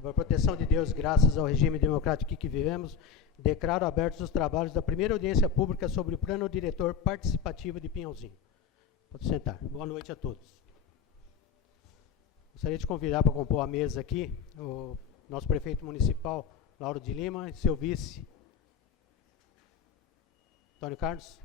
Sob a proteção de Deus, graças ao regime democrático que vivemos, declaro abertos os trabalhos da primeira audiência pública sobre o Plano Diretor Participativo de Pinhalzinho. Pode sentar. Boa noite a todos. Gostaria de convidar para compor a mesa aqui o nosso prefeito municipal, Lauro de Lima, e seu vice, Antônio Carlos.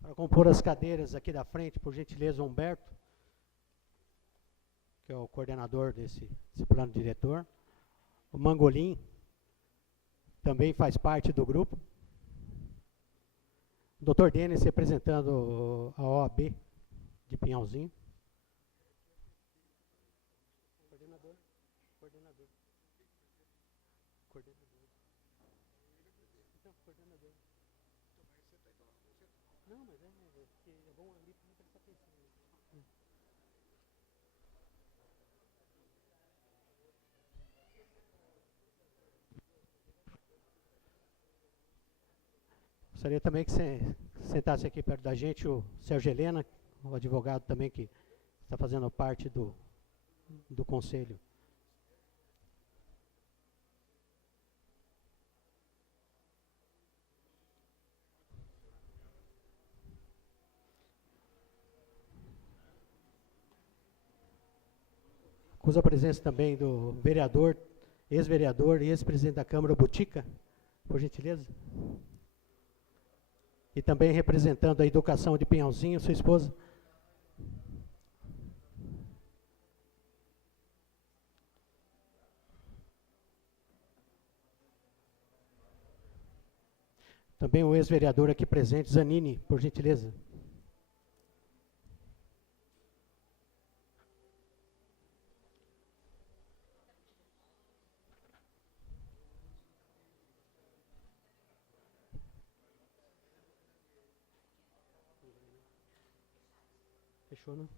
Para compor as cadeiras aqui da frente, por gentileza, Humberto, que é o coordenador desse plano diretor. O Mangolim também faz parte do grupo. O Dr. Denis representando a OAB de Pinhalzinho. Coordenador. Então, coordenador. Não, mas é bom ali para prestar atenção. Gostaria também que você sentasse aqui perto da gente o Sérgio Helena, o advogado também que está fazendo parte do conselho. Acuso a presença também do vereador, ex-vereador e ex-presidente da Câmara, Butica, por gentileza. E também representando a educação de Pinhalzinho, sua esposa. Também o ex-vereador aqui presente, Zanini, por gentileza. Fechou, não?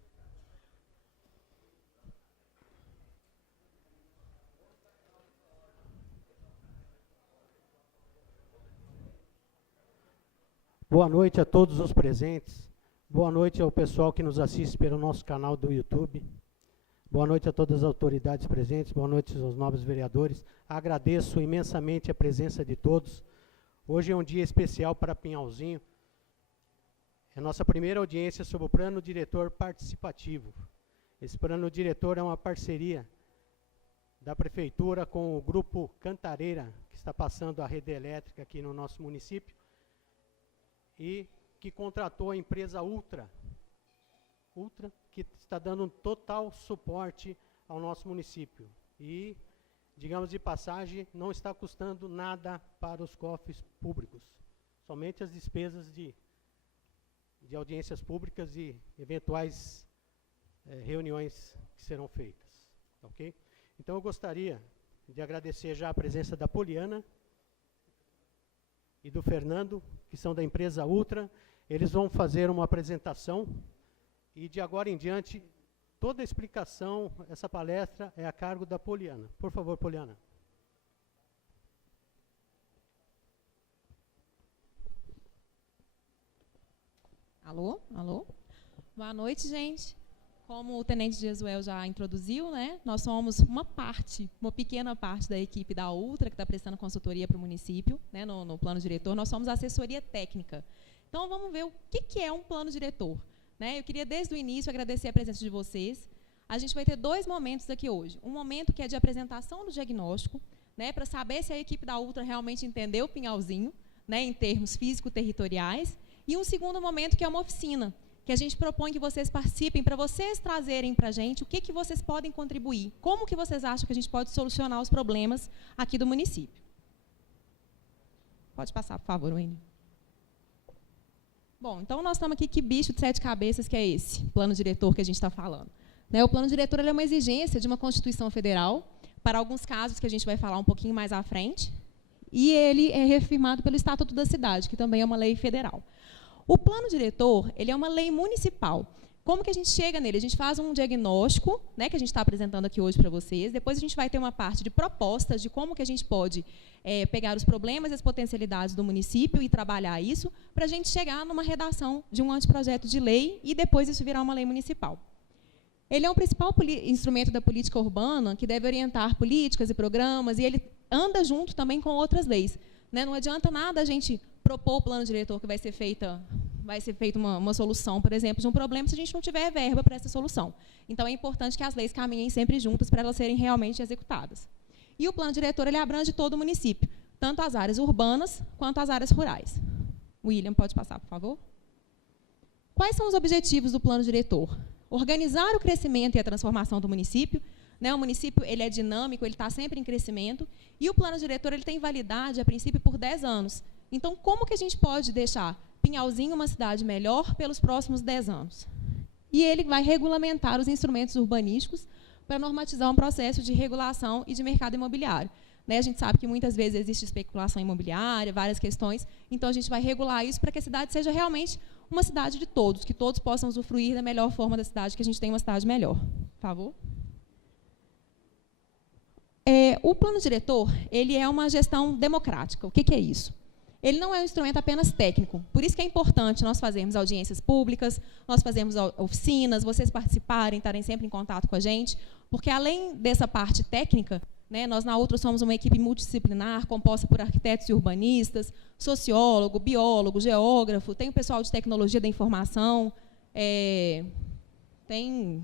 Boa noite a todos os presentes. Boa noite ao pessoal que nos assiste pelo nosso canal do YouTube. Boa noite a todas as autoridades presentes. Boa noite aos nobres vereadores. Agradeço imensamente a presença de todos. Hoje é um dia especial para Pinhalzinho. É a nossa primeira audiência sobre o Plano Diretor Participativo. Esse Plano Diretor é uma parceria da Prefeitura com o Grupo Cantareira, que está passando a rede elétrica aqui no nosso município, e que contratou a empresa Ultra, que está dando um total suporte ao nosso município. E, digamos de passagem, não está custando nada para os cofres públicos, somente as despesas de audiências públicas e eventuais reuniões que serão feitas. Ok? Então eu gostaria de agradecer já a presença da Poliana e do Fernando, que são da empresa Ultra. Eles vão fazer uma apresentação e de agora em diante, toda a explicação, essa palestra é a cargo da Poliana. Por favor, Poliana. Alô? Alô? Boa noite, gente. Como o Tenente Jesuel já introduziu, né, nós somos uma pequena parte da equipe da Ultra, que está prestando consultoria para o município, né, no plano diretor. Nós somos assessoria técnica. Então, vamos ver o que é um plano diretor. Né? Eu queria, desde o início, agradecer a presença de vocês. A gente vai ter 2 momentos aqui hoje. Um momento que é de apresentação do diagnóstico, né, para saber se a equipe da Ultra realmente entendeu o Pinhalzinho, né, em termos físico-territoriais. E um segundo momento que é uma oficina, que a gente propõe que vocês participem para vocês trazerem para a gente o que vocês podem contribuir, como que vocês acham que a gente pode solucionar os problemas aqui do município. Pode passar, por favor, Wendy. Bom, então nós estamos aqui, que bicho de 7 cabeças que é esse plano diretor que a gente está falando? Né, o plano diretor ele é uma exigência de uma Constituição Federal, para alguns casos que a gente vai falar um pouquinho mais à frente, e ele é reafirmado pelo Estatuto da Cidade, que também é uma lei federal. O plano diretor, ele é uma lei municipal. Como que a gente chega nele? A gente faz um diagnóstico, né, que a gente está apresentando aqui hoje para vocês. Depois a gente vai ter uma parte de propostas de como que a gente pode pegar os problemas e as potencialidades do município e trabalhar isso para a gente chegar numa redação de um anteprojeto de lei e depois isso virar uma lei municipal. Ele é o principal instrumento da política urbana que deve orientar políticas e programas e ele anda junto também com outras leis. Né? Não adianta nada a gente propor o plano diretor que vai ser feita uma solução, por exemplo, de um problema se a gente não tiver verba para essa solução. Então, é importante que as leis caminhem sempre juntas para elas serem realmente executadas. E o plano diretor ele abrange todo o município, tanto as áreas urbanas quanto as áreas rurais. William, pode passar, por favor? Quais são os objetivos do plano diretor? Organizar o crescimento e a transformação do município. Né, o município ele é dinâmico, ele está sempre em crescimento, e o plano diretor ele tem validade, a princípio, por 10 anos. Então, como que a gente pode deixar Pinhalzinho uma cidade melhor pelos próximos 10 anos? E ele vai regulamentar os instrumentos urbanísticos para normatizar um processo de regulação e de mercado imobiliário. Né, a gente sabe que muitas vezes existe especulação igumobiliária, várias questões, então a gente vai regular isso para que a cidade seja realmente uma cidade de todos, que todos possam usufruir da melhor forma da cidade, que a gente tenha uma cidade melhor. Por favor. O plano diretor ele é uma gestão democrática. O que é isso? Ele não é um instrumento apenas técnico. Por isso que é importante nós fazermos audiências públicas, nós fazermos oficinas, vocês participarem, estarem sempre em contato com a gente, porque, além dessa parte técnica, né, nós, na Ultra, somos uma equipe multidisciplinar, composta por arquitetos e urbanistas, sociólogo, biólogo, geógrafo, tem o pessoal de tecnologia da informação, tem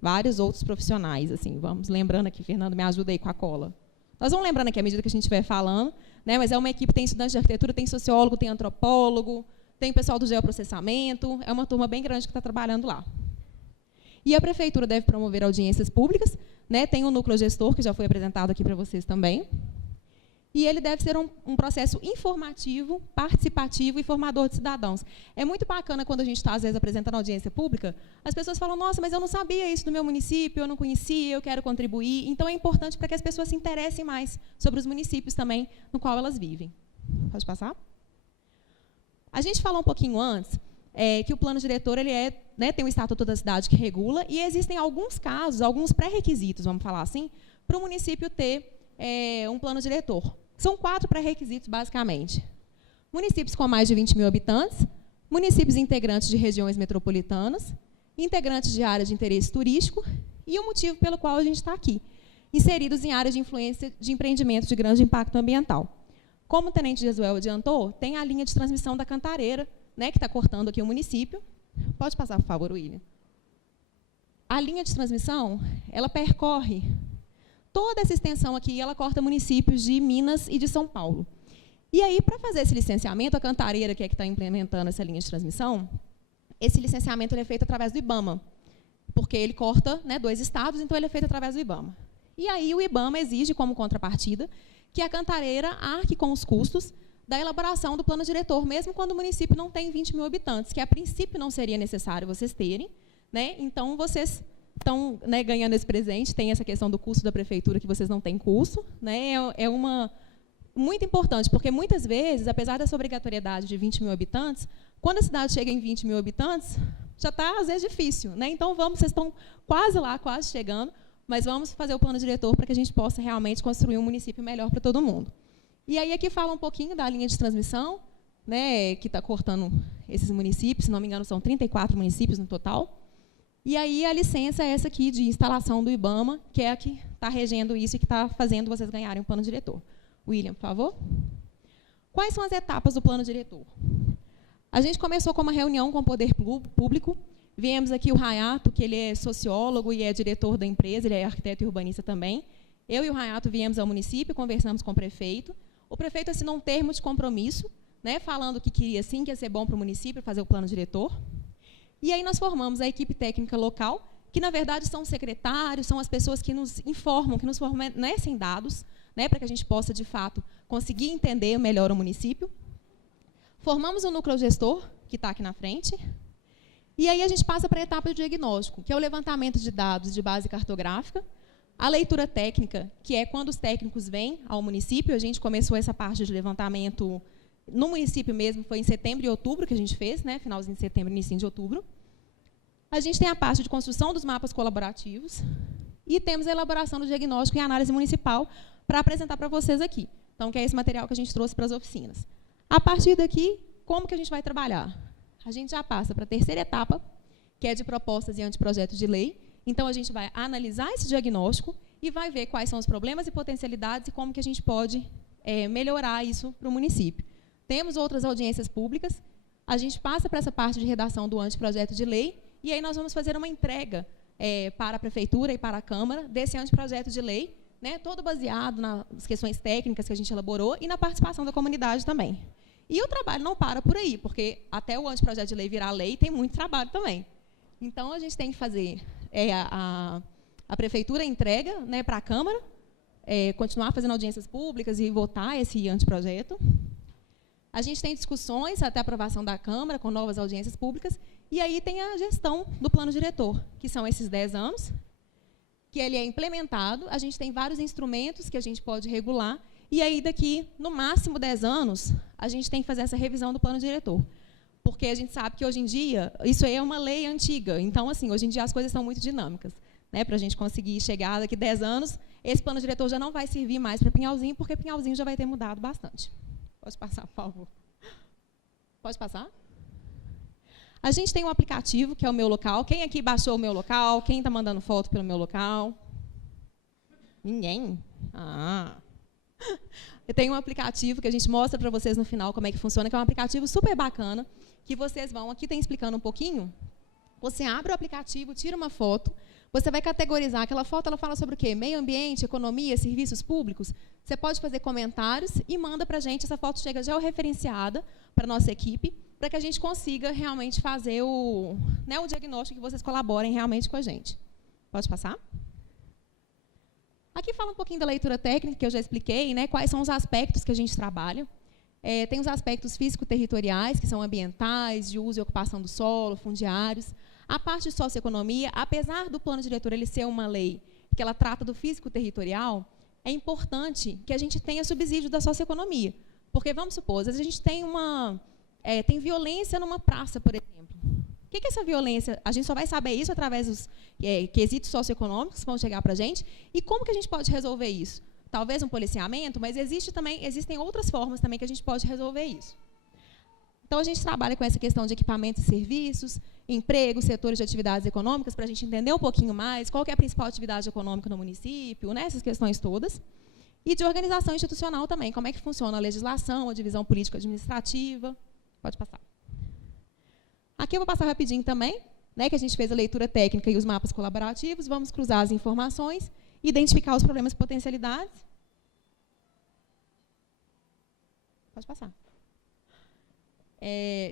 vários outros profissionais. Assim, vamos lembrando aqui, Fernando, me ajuda aí com a cola. Nós vamos lembrando aqui à medida que a gente estiver falando, né, mas é uma equipe, tem estudante de arquitetura, tem sociólogo, tem antropólogo, tem pessoal do geoprocessamento, é uma turma bem grande que está trabalhando lá. E a prefeitura deve promover audiências públicas, né, tem um núcleo gestor, que já foi apresentado aqui para vocês também, e ele deve ser um processo informativo, participativo e formador de cidadãos. É muito bacana quando a gente está, às vezes, apresentando audiência pública, as pessoas falam, nossa, mas eu não sabia isso do meu município, eu não conhecia, eu quero contribuir. Então, é importante para que as pessoas se interessem mais sobre os municípios também, no qual elas vivem. Pode passar? A gente falou um pouquinho antes que o plano diretor ele tem o Estatuto da Cidade que regula, e existem alguns casos, alguns pré-requisitos, vamos falar assim, para o município ter um plano diretor. São 4 pré-requisitos, basicamente. Municípios com mais de 20 mil habitantes, municípios integrantes de regiões metropolitanas, integrantes de áreas de interesse turístico e o motivo pelo qual a gente está aqui, inseridos em áreas de influência de empreendimentos de grande impacto ambiental. Como o tenente Jesuel adiantou, tem a linha de transmissão da Cantareira, né, que está cortando aqui o município. Pode passar, por favor, William. A linha de transmissão, ela percorre toda essa extensão aqui, ela corta municípios de Minas e de São Paulo. E aí, para fazer esse licenciamento, a Cantareira, que está implementando essa linha de transmissão, esse licenciamento ele é feito através do IBAMA, porque ele corta, né, 2 estados, então ele é feito através do IBAMA. E aí o IBAMA exige, como contrapartida, que a Cantareira arque com os custos da elaboração do plano diretor, mesmo quando o município não tem 20 mil habitantes, que a princípio não seria necessário vocês terem, né? Então vocês estão, né, ganhando esse presente, tem essa questão do custo da prefeitura, que vocês não têm custo, né? É muito importante, porque muitas vezes, apesar dessa obrigatoriedade de 20 mil habitantes, quando a cidade chega em 20 mil habitantes, já está, às vezes, difícil. Né? Então, vocês estão quase lá, quase chegando, mas vamos fazer o plano diretor para que a gente possa realmente construir um município melhor para todo mundo. E aí, aqui fala um pouquinho da linha de transmissão, né, que está cortando esses municípios, se não me engano, são 34 municípios no total. E aí, a licença é essa aqui de instalação do IBAMA, que é a que está regendo isso e que está fazendo vocês ganharem o plano diretor. William, por favor. Quais são as etapas do plano diretor? A gente começou com uma reunião com o poder público. Viemos aqui o Rayato, que ele é sociólogo e é diretor da empresa, ele é arquiteto e urbanista também. Eu e o Rayato viemos ao município, conversamos com o prefeito. O prefeito assinou um termo de compromisso, né, falando que queria sim, que ia ser bom para o município fazer o plano diretor. E aí nós formamos a equipe técnica local, que, na verdade, são os secretários, são as pessoas que nos informam, que nos fornecem dados, né, para que a gente possa, de fato, conseguir entender melhor o município. Formamos o núcleo gestor, que está aqui na frente, e aí a gente passa para a etapa de diagnóstico, que é o levantamento de dados de base cartográfica, A leitura técnica, que é quando os técnicos vêm ao município, a gente começou essa parte de levantamento no município mesmo, foi em setembro e outubro que a gente fez, né, finalzinho de setembro, início de outubro. A gente tem a parte de construção dos mapas colaborativos e temos a elaboração do diagnóstico e análise municipal para apresentar para vocês aqui. Então, que é esse material que a gente trouxe para as oficinas. A partir daqui, como que a gente vai trabalhar? A gente já passa para a terceira etapa, que é de propostas e anteprojetos de lei. Então, a gente vai analisar esse diagnóstico e vai ver quais são os problemas e potencialidades e como que a gente pode melhorar isso para o município. Temos outras audiências públicas, a gente passa para essa parte de redação do anteprojeto de lei, e aí nós vamos fazer uma entrega para a Prefeitura e para a Câmara desse anteprojeto de lei, né, todo baseado nas questões técnicas que a gente elaborou e na participação da comunidade também. E o trabalho não para por aí, porque até o anteprojeto de lei virar lei tem muito trabalho também. Então, a gente tem que fazer a Prefeitura entrega, né, para a Câmara, continuar fazendo audiências públicas e votar esse anteprojeto. A gente tem discussões até a aprovação da Câmara, com novas audiências públicas, e aí tem a gestão do plano diretor, que são esses 10 anos, que ele é implementado, a gente tem vários instrumentos que a gente pode regular, e aí daqui, no máximo 10 anos, a gente tem que fazer essa revisão do plano diretor. Porque a gente sabe que, hoje em dia, isso aí é uma lei antiga, então, assim, hoje em dia as coisas são muito dinâmicas. Né, para a gente conseguir chegar daqui 10 anos, esse plano diretor já não vai servir mais para Pinhalzinho, porque Pinhalzinho já vai ter mudado bastante. Pode passar, por favor. Pode passar? A gente tem um aplicativo, que é o Meu Local. Quem aqui baixou o Meu Local? Quem está mandando foto pelo Meu Local? Ninguém? Ah. Eu tenho um aplicativo que a gente mostra para vocês no final como é que funciona, que é um aplicativo super bacana, que vocês vão, aqui tem explicando um pouquinho, você abre o aplicativo, tira uma foto, você vai categorizar, aquela foto ela fala sobre o quê? Meio ambiente, economia, serviços públicos. Você pode fazer comentários e manda para a gente, essa foto chega já referenciada para a nossa equipe, para que a gente consiga realmente fazer o diagnóstico, que vocês colaborem realmente com a gente. Pode passar? Aqui fala um pouquinho da leitura técnica, que eu já expliquei, né, quais são os aspectos que a gente trabalha. Tem os aspectos físico-territoriais, que são ambientais, de uso e ocupação do solo, fundiários. A parte de socioeconomia, apesar do plano diretor ele ser uma lei que ela trata do físico-territorial, é importante que a gente tenha subsídio da socioeconomia. Porque, vamos supor, às vezes a gente tem violência numa praça, por exemplo. O que é essa violência? A gente só vai saber isso através dos quesitos socioeconômicos que vão chegar para a gente. E como que a gente pode resolver isso? Talvez um policiamento, mas existem outras formas também que a gente pode resolver isso. Então, a gente trabalha com essa questão de equipamentos e serviços, empregos, setores de atividades econômicas, para a gente entender um pouquinho mais qual que é a principal atividade econômica no município, né, essas questões todas. E de organização institucional também, como é que funciona a legislação, a divisão político-administrativa. Pode passar. Aqui eu vou passar rapidinho também, né, que a gente fez a leitura técnica e os mapas colaborativos, vamos cruzar as informações, identificar os problemas e potencialidades. Pode passar.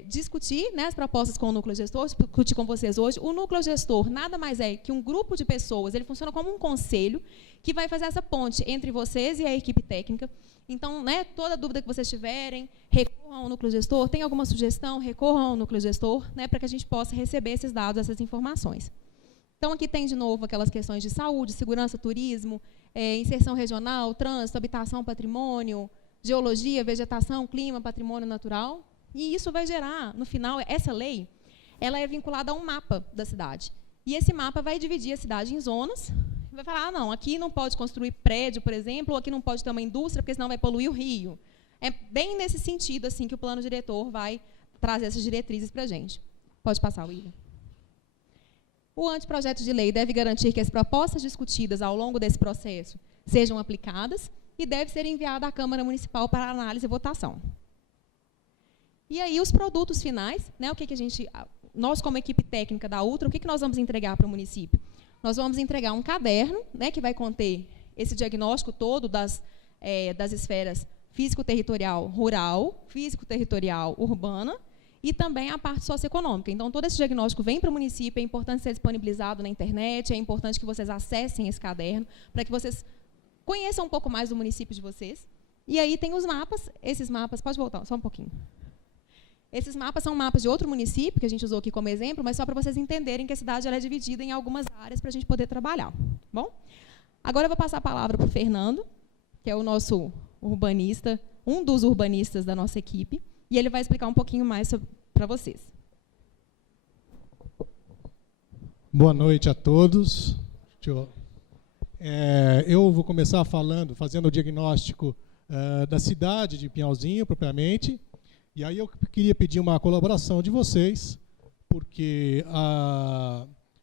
Discutir, né, as propostas com o núcleo gestor, discutir com vocês hoje. O núcleo gestor nada mais é que um grupo de pessoas, ele funciona como um conselho que vai fazer essa ponte entre vocês e a equipe técnica. Então, né, toda dúvida que vocês tiverem, recorram ao núcleo gestor, tem alguma sugestão, recorram ao núcleo gestor, né, para que a gente possa receber esses dados, essas informações. Então, aqui tem, de novo, aquelas questões de saúde, segurança, turismo, inserção regional, trânsito, habitação, patrimônio, geologia, vegetação, clima, patrimônio natural. E isso vai gerar, no final, essa lei, ela é vinculada a um mapa da cidade. E esse mapa vai dividir a cidade em zonas, vai falar, não, aqui não pode construir prédio, por exemplo, ou aqui não pode ter uma indústria, porque senão vai poluir o rio. É bem nesse sentido assim, que o plano diretor vai trazer essas diretrizes para a gente. Pode passar, William. O anteprojeto de lei deve garantir que as propostas discutidas ao longo desse processo sejam aplicadas e deve ser enviada à Câmara Municipal para análise e votação. E aí, os produtos finais, né, o que nós, como equipe técnica da Ultra, o que nós vamos entregar para o município? Nós vamos entregar um caderno, né, que vai conter esse diagnóstico todo das esferas físico-territorial rural, físico-territorial urbana, e também a parte socioeconômica. Então, todo esse diagnóstico vem para o município, é importante ser disponibilizado na internet, é importante que vocês acessem esse caderno, para que vocês conheçam um pouco mais do município de vocês. E aí tem os mapas, esses mapas, pode voltar só um pouquinho. Esses mapas são mapas de outro município, que a gente usou aqui como exemplo, mas só para vocês entenderem que a cidade ela é dividida em algumas áreas para a gente poder trabalhar. Bom? Agora eu vou passar a palavra para o Fernando, que é o nosso urbanista, um dos urbanistas da nossa equipe, e ele vai explicar um pouquinho mais para vocês. Boa noite a todos. Eu vou começar fazendo o diagnóstico da cidade de Pinhalzinho, propriamente, e aí eu queria pedir uma colaboração de vocês, porque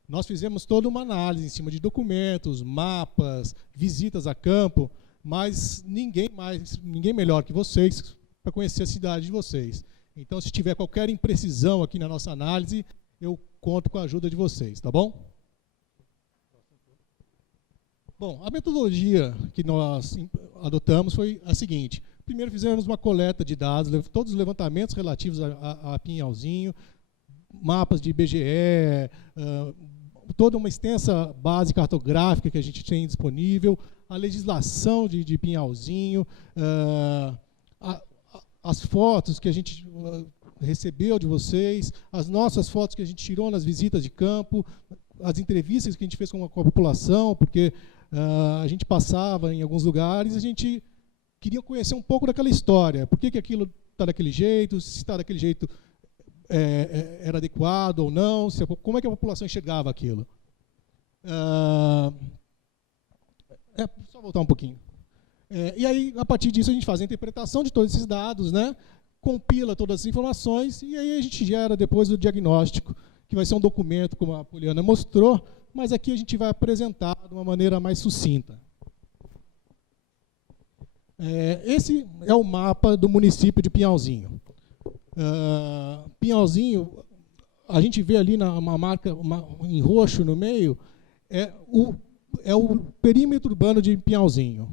nós fizemos toda uma análise em cima de documentos, mapas, visitas a campo, mas ninguém melhor que vocês para conhecer a cidade de vocês. Então, se tiver qualquer imprecisão aqui na nossa análise, eu conto com a ajuda de vocês, tá bom? Bom, a metodologia que nós adotamos foi a seguinte. Primeiro fizemos uma coleta de dados, todos os levantamentos relativos a Pinhalzinho, mapas de IBGE, toda uma extensa base cartográfica que a gente tem disponível, a legislação de Pinhalzinho, as fotos que a gente recebeu de vocês, as nossas fotos que a gente tirou nas visitas de campo, as entrevistas que a gente fez com a população, porque a gente passava em alguns lugares e a gente queria conhecer um pouco daquela história. Por que aquilo está daquele jeito, se está daquele jeito era adequado ou não, como é que a população enxergava aquilo. Só voltar um pouquinho. E aí, a partir disso, a gente faz a interpretação de todos esses dados, né? Compila todas as informações e aí a gente gera depois o diagnóstico, que vai ser um documento, como a Poliana mostrou, mas aqui a gente vai apresentar de uma maneira mais sucinta. Esse é o mapa do município de Pinhalzinho. Pinhalzinho, a gente vê ali uma marca em roxo no meio, é o perímetro urbano de Pinhalzinho.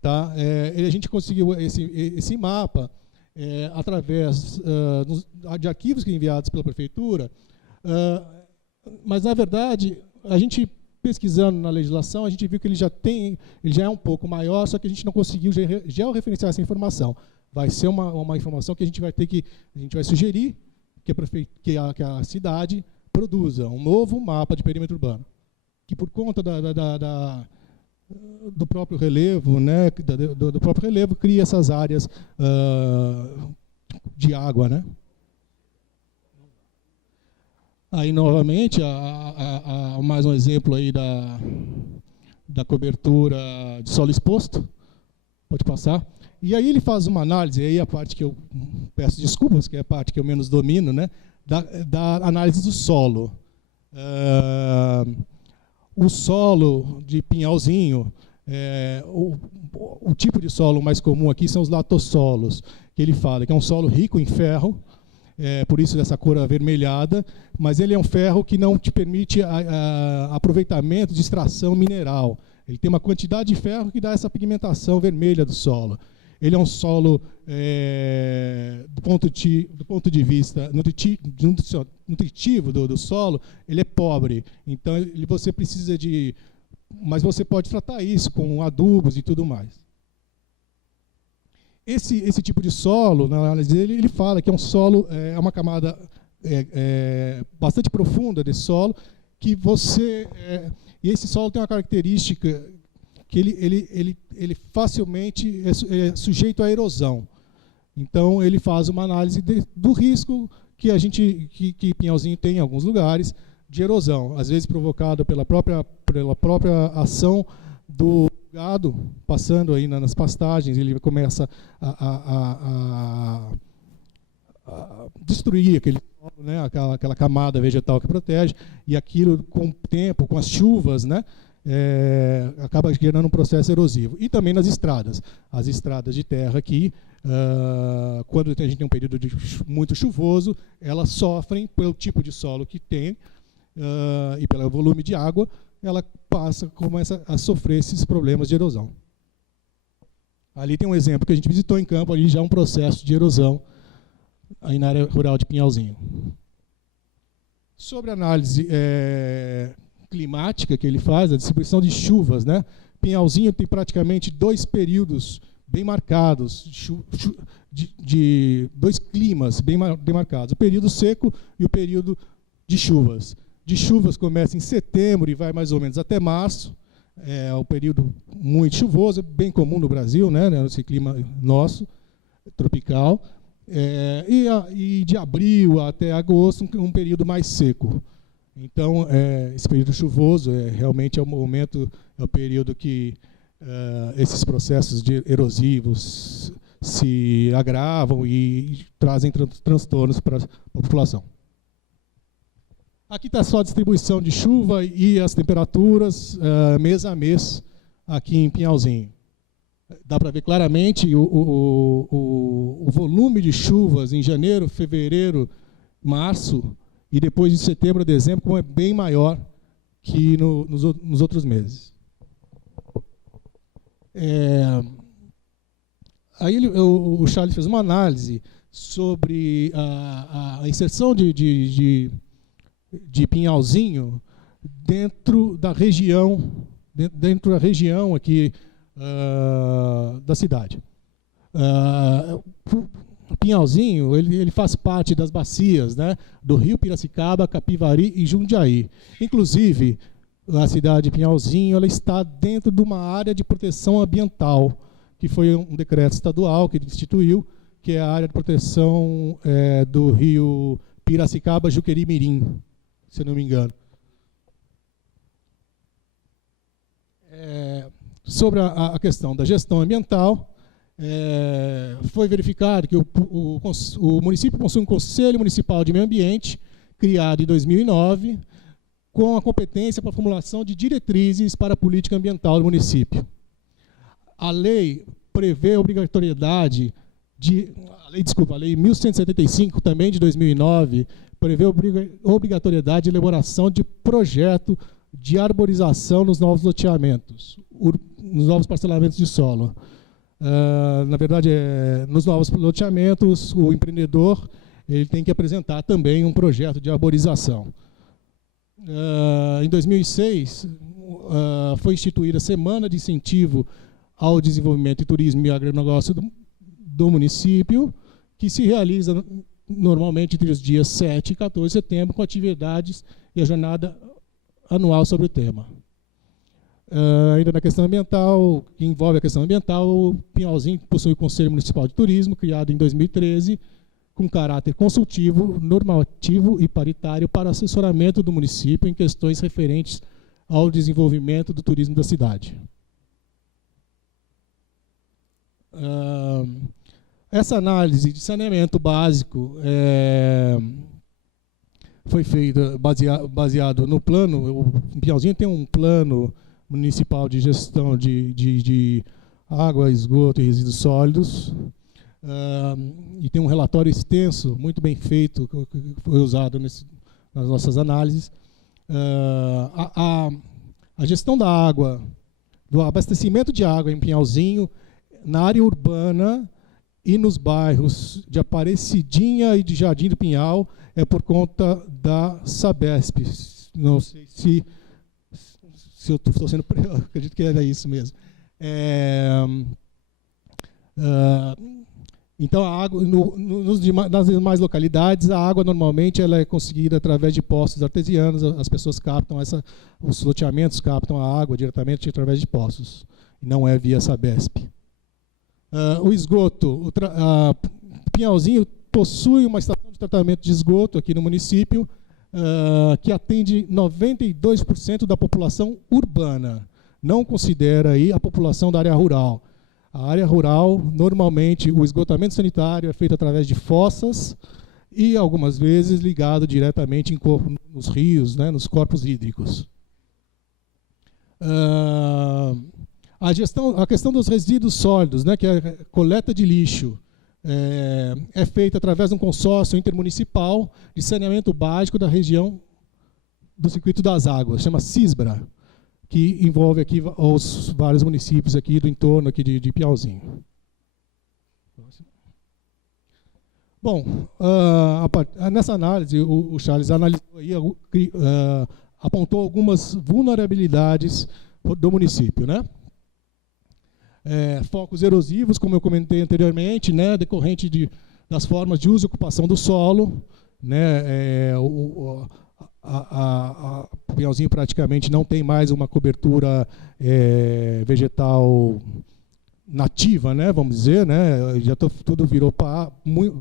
Tá? A gente conseguiu esse mapa através de arquivos que enviados pela prefeitura, mas, na verdade, a gente pesquisando na legislação, a gente viu que ele já é um pouco maior, só que a gente não conseguiu georreferenciar essa informação. Vai ser uma informação que a gente vai sugerir que a cidade produza um novo mapa de perímetro urbano, que por conta do próprio relevo, né, do próprio relevo, cria essas áreas de água, né? Aí, novamente, mais um exemplo aí da cobertura de solo exposto. Pode passar. E aí ele faz uma análise, aí a parte que eu peço desculpas, que é a parte que eu menos domino, né, da análise do solo. O solo de Pinhalzinho, o tipo de solo mais comum aqui são os latossolos, que ele fala que é um solo rico em ferro, por isso dessa cor avermelhada, mas ele é um ferro que não te permite aproveitamento de extração mineral. Ele tem uma quantidade de ferro que dá essa pigmentação vermelha do solo. Ele é um solo, do ponto de vista nutritivo do solo, ele é pobre. Então, você precisa de... Mas você pode tratar isso com adubos e tudo mais. Esse tipo de solo, na análise dele, ele fala que é um solo, uma camada bastante profunda desse solo, que e esse solo tem uma característica que ele facilmente é sujeito à erosão. Então, ele faz uma análise do risco que Pinhalzinho tem em alguns lugares de erosão, às vezes provocada pela própria ação do gado passando aí nas pastagens. Ele começa a destruir aquele solo, né, aquela camada vegetal que protege, e aquilo, com o tempo, com as chuvas, né, acaba gerando um processo erosivo. E também nas estradas. As estradas de terra aqui, quando a gente tem um período muito chuvoso, elas sofrem pelo tipo de solo que tem e pelo volume de água, ela começa a sofrer esses problemas de erosão. Ali tem um exemplo que a gente visitou em campo, ali já um processo de erosão aí na área rural de Pinhalzinho. Sobre a análise climática que ele faz, a distribuição de chuvas, né? Pinhalzinho tem praticamente 2 períodos bem marcados, de 2 climas bem marcados, o período seco e o período de chuvas. De chuvas começa em setembro e vai mais ou menos até março. é um período muito chuvoso, bem comum no Brasil, né, nesse clima nosso, tropical, e de abril até agosto, um período mais seco. Então, esse período chuvoso realmente é o momento, é o período que esses processos erosivos se agravam e trazem transtornos para a população. Aqui está só a distribuição de chuva e as temperaturas mês a mês aqui em Pinhalzinho. Dá para ver claramente o volume de chuvas em janeiro, fevereiro, março, e depois de setembro a dezembro, como é bem maior que nos outros meses. Aí o Charles fez uma análise sobre a inserção de Pinhalzinho dentro da região aqui da cidade. Pinhalzinho ele faz parte das bacias, né, do Rio Piracicaba, Capivari e Jundiaí. Inclusive, a cidade de Pinhalzinho ela está dentro de uma área de proteção ambiental, que foi um decreto estadual que instituiu, que é a área de proteção do Rio Piracicaba, Juqueri-Mirim, se não me engano. Sobre a questão da gestão ambiental, foi verificado que o município possui um Conselho Municipal de Meio Ambiente, criado em 2009, com a competência para a formulação de diretrizes para a política ambiental do município. A lei prevê a obrigatoriedade a lei 1175, também de 2009, prevê a obrigatoriedade de elaboração de projeto de arborização nos novos loteamentos, nos novos parcelamentos de solo. Na verdade, nos novos loteamentos, o empreendedor ele tem que apresentar também um projeto de arborização. Em 2006, foi instituída a Semana de Incentivo ao Desenvolvimento e Turismo e Agronegócio do município, que se realiza normalmente entre os dias 7 e 14 de setembro, com atividades e a jornada anual sobre o tema. Ainda na questão ambiental, que envolve a questão ambiental, o Pinhalzinho possui o Conselho Municipal de Turismo, criado em 2013, com caráter consultivo, normativo e paritário para assessoramento do município em questões referentes ao desenvolvimento do turismo da cidade. Essa análise de saneamento básico foi feita baseado no plano. O Pinhalzinho tem um plano municipal de gestão de água, esgoto e resíduos sólidos, e tem um relatório extenso, muito bem feito, que foi usado nas nossas análises. A gestão da água, do abastecimento de água em Pinhalzinho, na área urbana e nos bairros de Aparecidinha e de Jardim do Pinhal, é por conta da Sabesp. Não sei se eu estou sendo... Eu acredito que era isso mesmo. Então, a água, nas demais localidades, a água normalmente ela é conseguida através de poços artesianos. As pessoas captam os loteamentos captam a água diretamente através de poços, não é via Sabesp. O esgoto, Pinhalzinho possui uma estação de tratamento de esgoto aqui no município, que atende 92% da população urbana. Não considera aí a população da área rural. A área rural, normalmente, o esgotamento sanitário é feito através de fossas e, algumas vezes, ligado diretamente nos rios, né, nos corpos hídricos. A questão dos resíduos sólidos, né, que é a coleta de lixo, é feita através de um consórcio intermunicipal de saneamento básico da região do Circuito das Águas, chama CISBRA, que envolve aqui os vários municípios aqui do entorno aqui de Pinhalzinho. Bom, nessa análise, o Charles analisou aí, apontou algumas vulnerabilidades do município, né? Focos erosivos, como eu comentei anteriormente, né, decorrente das formas de uso e ocupação do solo, né, o Pinhalzinho praticamente não tem mais uma cobertura vegetal nativa, né, vamos dizer, né, já tudo virou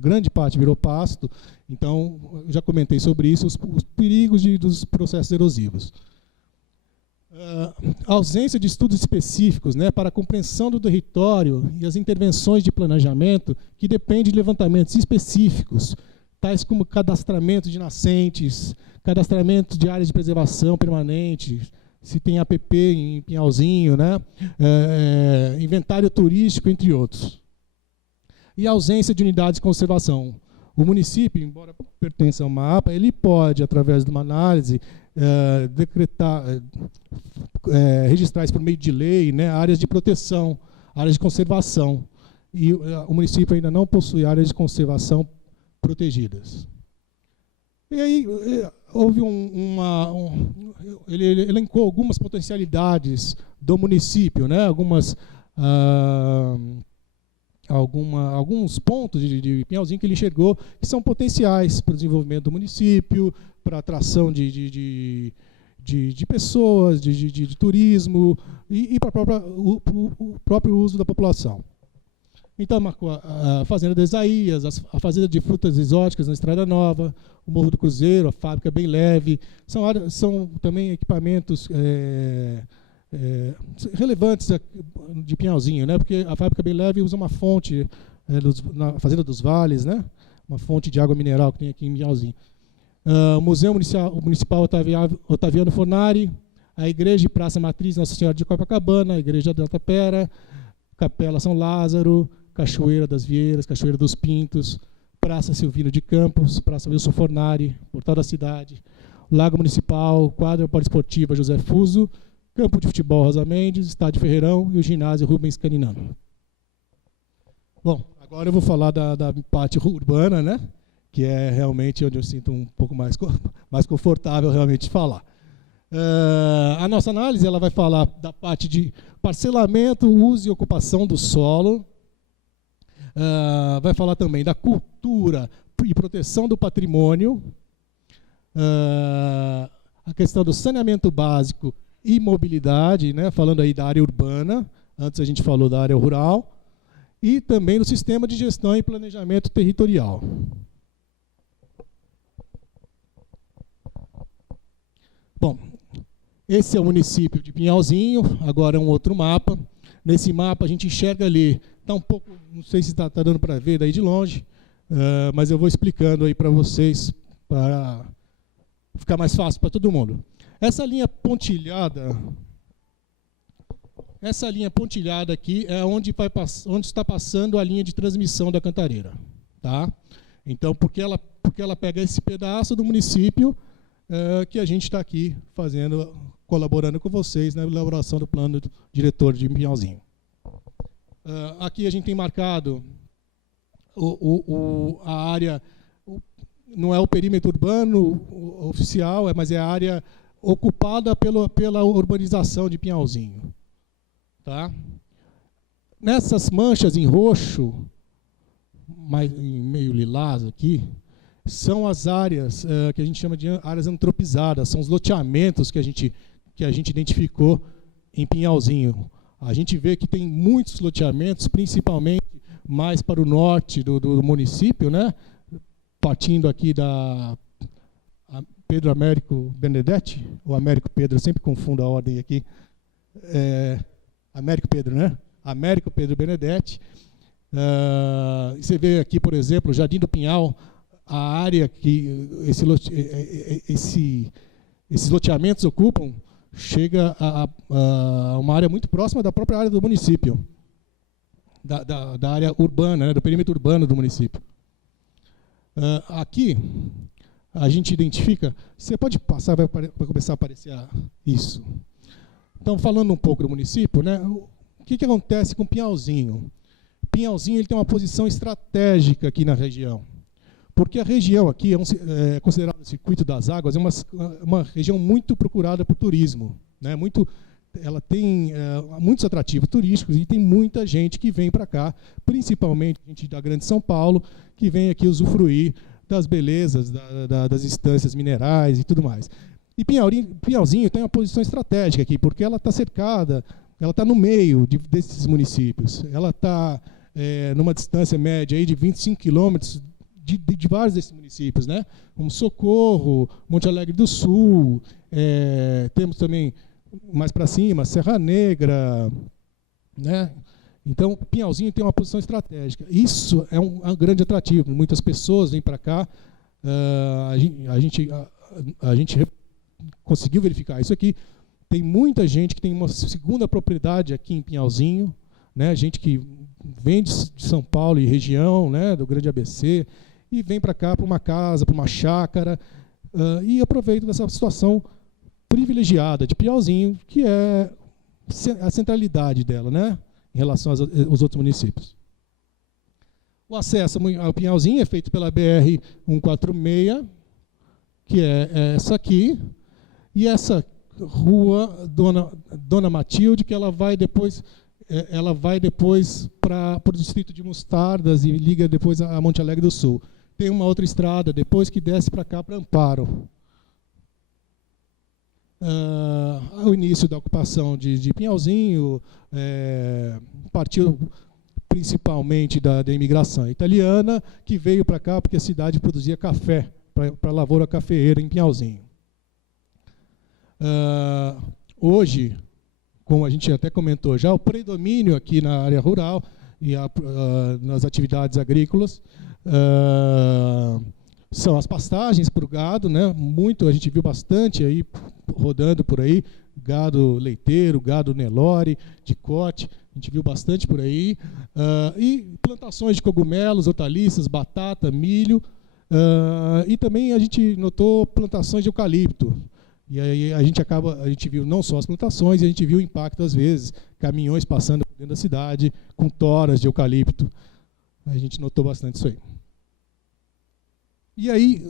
grande parte virou pasto. Então, eu já comentei sobre isso, os perigos dos processos erosivos. A ausência de estudos específicos, né, para a compreensão do território e as intervenções de planejamento que dependem de levantamentos específicos, tais como cadastramento de nascentes, cadastramento de áreas de preservação permanente, se tem APP em Pinhalzinho, né, inventário turístico, entre outros. E a ausência de unidades de conservação. O município, embora pertença ao mapa, ele pode, através de uma análise, decretar, registrar isso por meio de lei, né, áreas de proteção, áreas de conservação. E o município ainda não possui áreas de conservação protegidas. E aí houve ele elencou algumas potencialidades do município, né, alguns pontos de Pinhalzinho que ele enxergou que são potenciais para o desenvolvimento do município, para a atração de pessoas, de turismo e para o próprio uso da população. Então, marcou a Fazenda de Isaías, a Fazenda de Frutas Exóticas na Estrada Nova, o Morro do Cruzeiro, a Fábrica Bem Leve. São também equipamentos relevantes de Pinhalzinho, né? Porque a Fábrica Bem Leve usa uma fonte na Fazenda dos Vales, né? Uma fonte de água mineral que tem aqui em Pinhalzinho. O Museu Municipal Otaviano Fornari, a Igreja e Praça Matriz Nossa Senhora de Copacabana, a Igreja da Tapera, Capela São Lázaro, Cachoeira das Vieiras, Cachoeira dos Pintos, Praça Silvino de Campos, Praça Wilson Fornari, Portal da Cidade, Lago Municipal, Quadra Poliesportiva José Fuso, Campo de Futebol Rosa Mendes, Estádio Ferreirão e o Ginásio Rubens Caninano. Bom, agora eu vou falar da parte urbana, né, que é realmente onde eu sinto um pouco mais confortável realmente de falar. A nossa análise ela vai falar da parte de parcelamento, uso e ocupação do solo, vai falar também da cultura e proteção do patrimônio, a questão do saneamento básico e mobilidade, né, falando aí da área urbana, antes a gente falou da área rural, e também do sistema de gestão e planejamento territorial. Bom, esse é o município de Pinhalzinho, agora é um outro mapa. Nesse mapa a gente enxerga ali, está um pouco, não sei se está dando para ver daí de longe, mas eu vou explicando aí para vocês, para ficar mais fácil para todo mundo. Essa linha pontilhada aqui é onde está passando a linha de transmissão da Cantareira. Tá? Então, porque ela pega esse pedaço do município que a gente está aqui colaborando com vocês na elaboração do plano diretor de Pinhalzinho. Aqui a gente tem marcado a área, não é o perímetro urbano oficial, mas é a área ocupada pela urbanização de Pinhalzinho. Tá? Nessas manchas em roxo, meio lilás aqui, são as áreas que a gente chama de áreas antropizadas, são os loteamentos que a gente identificou em Pinhalzinho. A gente vê que tem muitos loteamentos, principalmente mais para o norte do município, né? Partindo aqui da Pedro Américo Benedetti, ou Américo Pedro, eu sempre confundo a ordem aqui. Américo Pedro, né? Américo Pedro Benedetti. Você vê aqui, por exemplo, Jardim do Pinhal, a área que esses loteamentos ocupam chega a uma área muito próxima da própria área do município, da área urbana, né, do perímetro urbano do município. Aqui, a gente identifica, você pode passar, vai começar a aparecer isso. Então, falando um pouco do município, né, o que acontece com Pinhalzinho? Pinhalzinho ele tem uma posição estratégica aqui na região, porque a região aqui é considerada o Circuito das Águas, é uma região muito procurada por turismo, né? Ela tem muitos atrativos turísticos e tem muita gente que vem para cá, principalmente gente da Grande São Paulo, que vem aqui usufruir das belezas das instâncias minerais e tudo mais. E Pinhalzinho tem uma posição estratégica aqui, porque ela está cercada, ela está no meio desses municípios. Ela está numa distância média aí de 25 quilômetros de vários desses municípios, né? Como Socorro, Monte Alegre do Sul, temos também mais para cima Serra Negra, né? Então, Pinhalzinho tem uma posição estratégica. Isso é um grande atrativo. Muitas pessoas vêm para cá. A gente conseguiu verificar isso aqui. Tem muita gente que tem uma segunda propriedade aqui em Pinhalzinho, né? Gente que vem de São Paulo e região, né? Do Grande ABC, e vem para cá para uma casa, para uma chácara, e aproveita dessa situação privilegiada de Pinhalzinho, que é a centralidade dela, né? Em relação aos outros municípios. O acesso ao Pinhalzinho é feito pela BR-146, que é essa aqui, e essa rua Dona Matilde, que ela vai depois para o distrito de Mostardas e liga depois a Monte Alegre do Sul. Tem uma outra estrada depois que desce para cá, para Amparo. O início da ocupação de Pinhalzinho partiu principalmente da imigração italiana, que veio para cá porque a cidade produzia café para a lavoura cafeeira em Pinhalzinho. Hoje, como a gente até comentou já, o predomínio aqui na área rural e nas atividades agrícolas são as pastagens para o gado, né? Muito, a gente viu bastante aí rodando por aí, gado leiteiro, gado Nelore, de corte, a gente viu bastante por aí, e plantações de cogumelos, hortaliças, batata, milho, e também a gente notou plantações de eucalipto. E aí a gente viu não só as plantações, a gente viu o impacto às vezes, caminhões passando dentro da cidade com toras de eucalipto. A gente notou bastante isso aí. E aí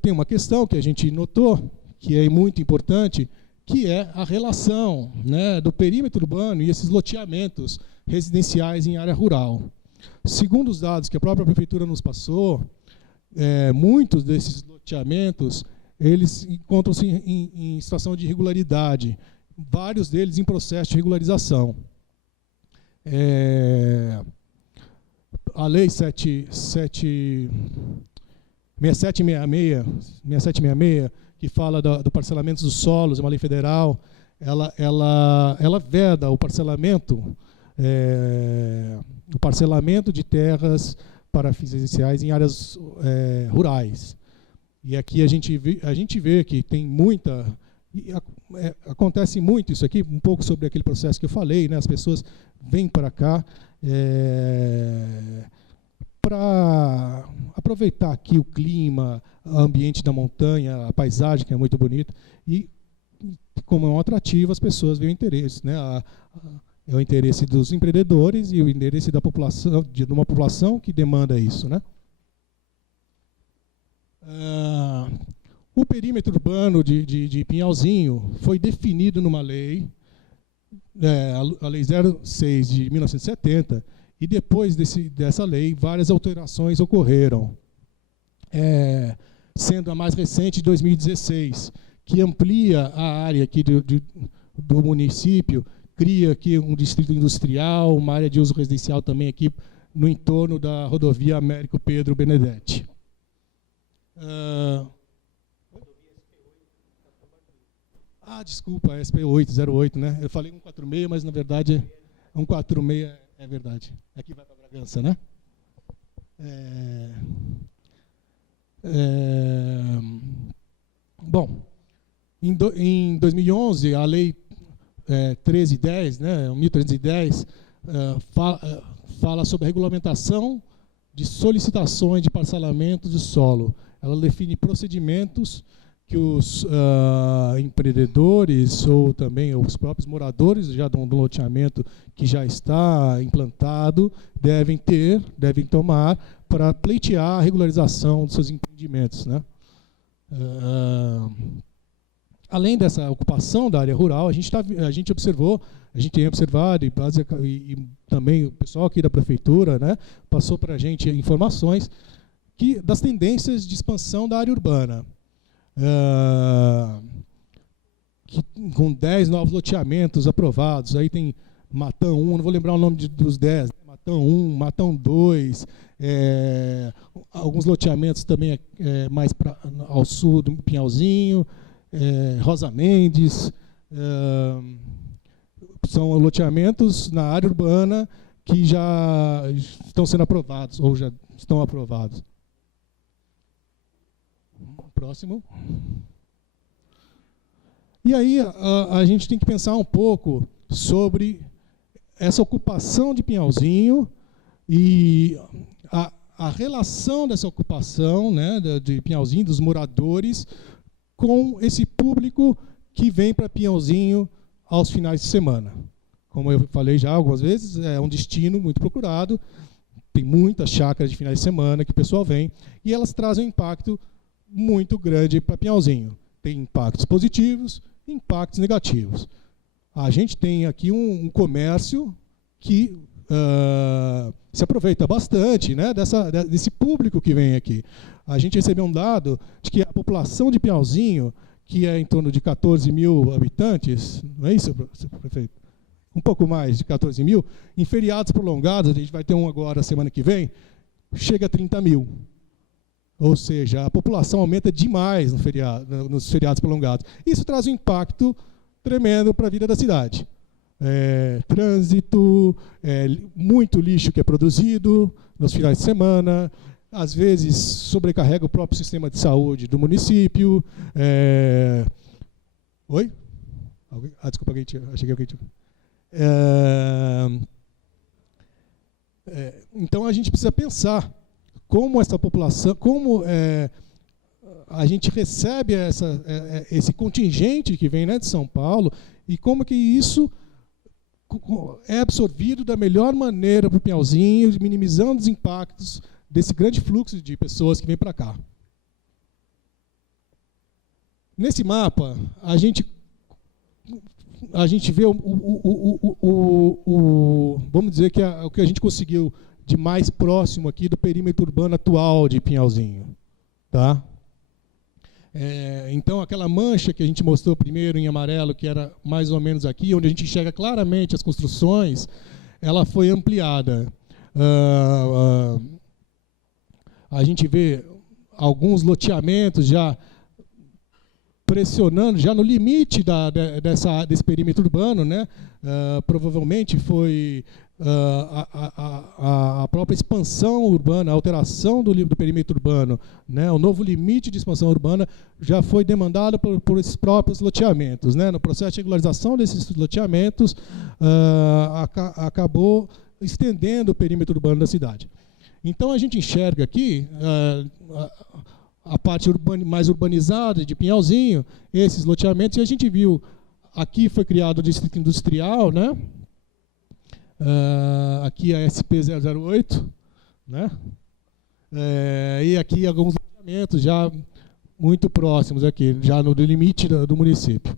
tem uma questão que a gente notou, que é muito importante, que é a relação, né, do perímetro urbano e esses loteamentos residenciais em área rural. Segundo os dados que a própria prefeitura nos passou, muitos desses loteamentos eles encontram-se em situação de irregularidade, vários deles em processo de regularização. A Lei 6766, que fala do parcelamento dos solos, é uma lei federal, ela veda o parcelamento de terras para fins residenciais em áreas rurais. E aqui a gente vê que tem muita... acontece muito isso aqui, um pouco sobre aquele processo que eu falei, né? As pessoas vêm para cá para aproveitar aqui o clima, o ambiente da montanha, a paisagem, que é muito bonita, e como é um atrativo, as pessoas veem o interesse, né? É o interesse dos empreendedores e o interesse da população, de uma população que demanda isso, né? O perímetro urbano de Pinhalzinho foi definido numa lei, a Lei 06 de 1970, e depois dessa lei, várias alterações ocorreram, sendo a mais recente de 2016, que amplia a área aqui do município, cria aqui um distrito industrial, uma área de uso residencial também aqui no entorno da rodovia Américo Pedro Benedetti. Desculpa, SP808, né? Eu falei 146, mas na verdade 146 é verdade. Aqui vai para Bragança, né? Bom, em 2011, a Lei 1310, né, 1310, fala sobre a regulamentação de solicitações de parcelamento de solo. Ela define procedimentos que os empreendedores ou também os próprios moradores já do loteamento que já está implantado devem tomar para pleitear a regularização dos seus empreendimentos, né? Além dessa ocupação da área rural, a gente tem observado e também o pessoal aqui da prefeitura, né, passou para a gente informações das tendências de expansão da área urbana. Com 10 novos loteamentos aprovados, aí tem Matão 1, não vou lembrar o nome dos 10, Matão 1, Matão 2, alguns loteamentos também mais ao sul do Pinhalzinho, Rosa Mendes, são loteamentos na área urbana que já estão sendo aprovados, ou já estão aprovados. Próximo. E aí a gente tem que pensar um pouco sobre essa ocupação de Pinhalzinho e a relação dessa ocupação, né, de Pinhalzinho, dos moradores, com esse público que vem para Pinhalzinho aos finais de semana. Como eu falei já algumas vezes, é um destino muito procurado, tem muitas chácaras de finais de semana que o pessoal vem, e elas trazem um impacto muito grande para Pinhalzinho. Tem impactos positivos, impactos negativos. A gente tem aqui um comércio que se aproveita bastante, né, desse público que vem aqui. A gente recebeu um dado de que a população de Pinhalzinho, que é em torno de 14 mil habitantes, não é isso, prefeito? Um pouco mais de 14 mil, em feriados prolongados, a gente vai ter um agora semana que vem, chega a 30 mil. Ou seja, a população aumenta demais nos feriados prolongados. Isso traz um impacto tremendo para a vida da cidade. Trânsito, muito lixo que é produzido nos finais de semana, às vezes sobrecarrega o próprio sistema de saúde do município. Oi? Desculpa, achei que alguém tinha... Então a gente precisa pensar como essa população, como a gente recebe esse contingente que vem, né, de São Paulo, e como que isso é absorvido da melhor maneira para o Pinhalzinho, minimizando os impactos desse grande fluxo de pessoas que vem para cá. Nesse mapa, a gente vê vamos dizer que o que a gente conseguiu de mais próximo aqui do perímetro urbano atual de Pinhalzinho. Tá? Então, aquela mancha que a gente mostrou primeiro em amarelo, que era mais ou menos aqui, onde a gente enxerga claramente as construções, ela foi ampliada. A gente vê alguns loteamentos já pressionando, já no limite desse perímetro urbano, né? Provavelmente foi a própria expansão urbana, a alteração do perímetro urbano, né? O novo limite de expansão urbana já foi demandado por esses próprios loteamentos, né? No processo de regularização desses loteamentos, acabou estendendo o perímetro urbano da cidade. Então a gente enxerga aqui a parte mais urbanizada de Pinhalzinho, esses loteamentos, e a gente viu, aqui foi criado o Distrito Industrial, né? Aqui a SP008, né? E aqui alguns loteamentos já muito próximos aqui, já no limite do município.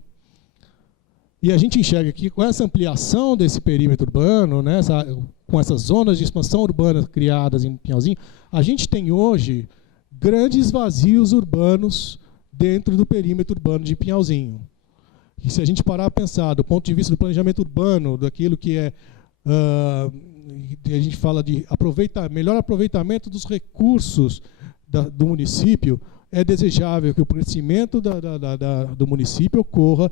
E a gente enxerga aqui, com essa ampliação desse perímetro urbano, né, com essas zonas de expansão urbana criadas em Pinhalzinho, a gente tem hoje grandes vazios urbanos dentro do perímetro urbano de Pinhalzinho. E se a gente parar a pensar do ponto de vista do planejamento urbano, daquilo que a gente fala de melhor aproveitamento dos recursos do município, é desejável que o crescimento do município ocorra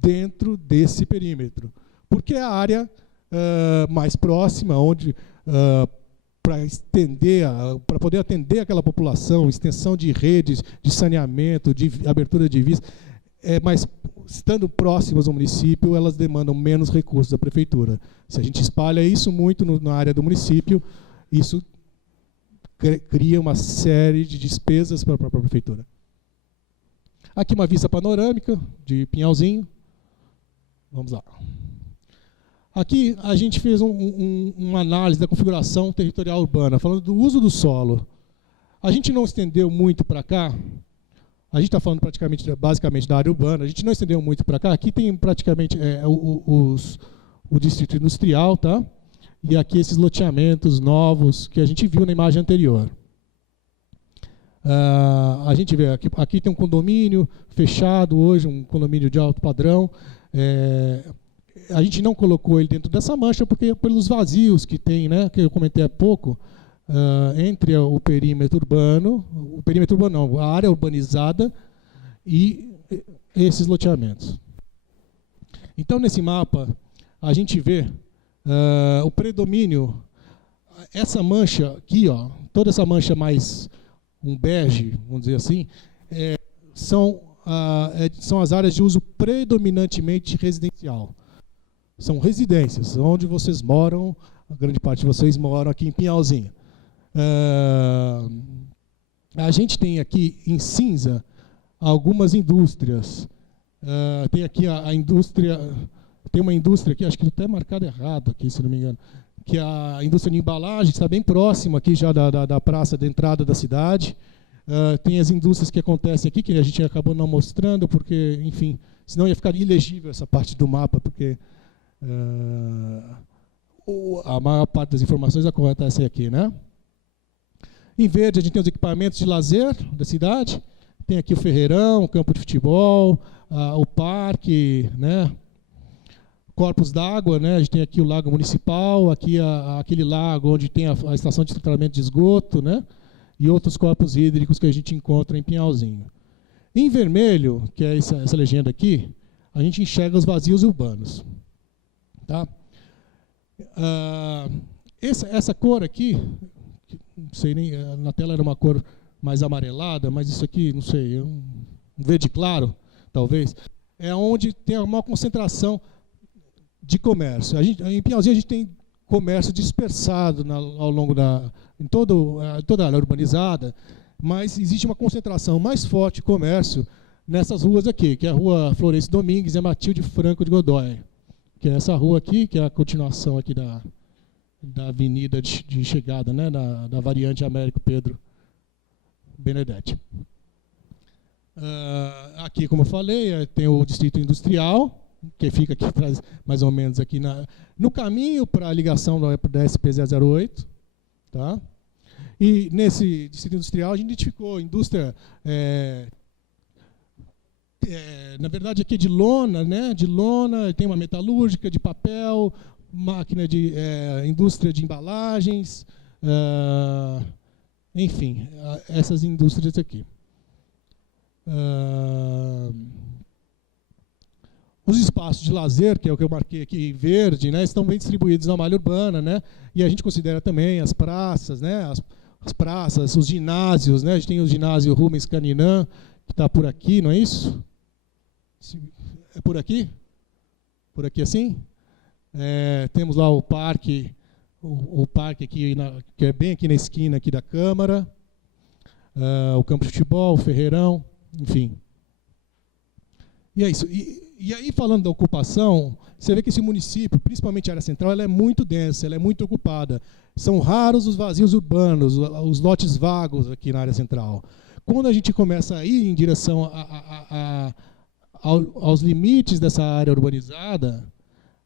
dentro desse perímetro. Porque é a área mais próxima, onde... para poder atender aquela população, extensão de redes de saneamento, de abertura de vias, mas estando próximas ao município, elas demandam menos recursos da prefeitura. Se a gente espalha isso muito na área do município, isso cria uma série de despesas para a própria prefeitura. Aqui uma vista panorâmica de Pinhalzinho. Vamos lá. Aqui a gente fez uma análise da configuração territorial urbana, falando do uso do solo. A gente não estendeu muito para cá, a gente está falando basicamente da área urbana, a gente não estendeu muito para cá. Aqui tem praticamente o distrito industrial, tá? E aqui esses loteamentos novos que a gente viu na imagem anterior. A gente vê, aqui tem um condomínio fechado hoje, um condomínio de alto padrão. A gente não colocou ele dentro dessa mancha porque pelos vazios que tem, né, que eu comentei há pouco, entre o perímetro urbano não, a área urbanizada e esses loteamentos. Então, nesse mapa, a gente vê o predomínio, essa mancha aqui, ó, toda essa mancha mais um bege, vamos dizer assim, são as áreas de uso predominantemente residencial. São residências, onde vocês moram, a grande parte de vocês moram aqui em Pinhalzinho. A gente tem aqui em cinza algumas indústrias. Tem aqui a indústria, tem uma indústria aqui, acho que até marcado errado aqui, se não me engano, que é a indústria de embalagem, está bem próxima aqui já da praça de entrada da cidade. Tem as indústrias que acontecem aqui, que a gente acabou não mostrando, porque, enfim, senão ia ficar ilegível essa parte do mapa, porque a maior parte das informações acontecem aqui, né? Em verde a gente tem os equipamentos de lazer da cidade, tem aqui o Ferreirão, o campo de futebol, o parque, né? Corpos d'água, né? A gente tem aqui o lago municipal, aqui aquele lago onde tem a estação de tratamento de esgoto, né? E outros corpos hídricos que a gente encontra em Pinhalzinho. Em vermelho, que é essa legenda aqui, a gente enxerga os vazios urbanos. Tá? Essa cor aqui, não sei nem, na tela era uma cor mais amarelada, mas isso aqui, não sei, um verde claro, talvez, é onde tem a maior concentração de comércio. Em Pinhalzinho a gente tem comércio dispersado ao longo em toda a área urbanizada, mas existe uma concentração mais forte de comércio nessas ruas aqui, que é a rua Florencio Domingues e a Matilde Franco de Godoy, que é essa rua aqui, que é a continuação aqui da avenida de chegada, né, da variante Américo Pedro Benedetti. Aqui, como eu falei, tem o distrito industrial, que fica aqui mais ou menos aqui no caminho para a ligação da SP-008. Tá? E nesse distrito industrial a gente identificou indústria, na verdade aqui de lona, né? De lona, tem uma metalúrgica, de papel, máquina de indústria de embalagens, enfim, essas indústrias aqui. Os espaços de lazer, que é o que eu marquei aqui em verde, né, estão bem distribuídos na malha urbana, né, e a gente considera também as praças, né, as praças, os ginásios, né, a gente tem o ginásio Rubens Caninã, que está por aqui, não é isso? É por aqui? Por aqui assim? Temos lá o parque aqui, que é bem aqui na esquina aqui da Câmara, o campo de futebol, o Ferreirão, enfim. E é isso. E aí, falando da ocupação, você vê que esse município, principalmente a área central, ela é muito densa, ela é muito ocupada. São raros os vazios urbanos, os lotes vagos aqui na área central. Quando a gente começa a ir em direção aos limites dessa área urbanizada,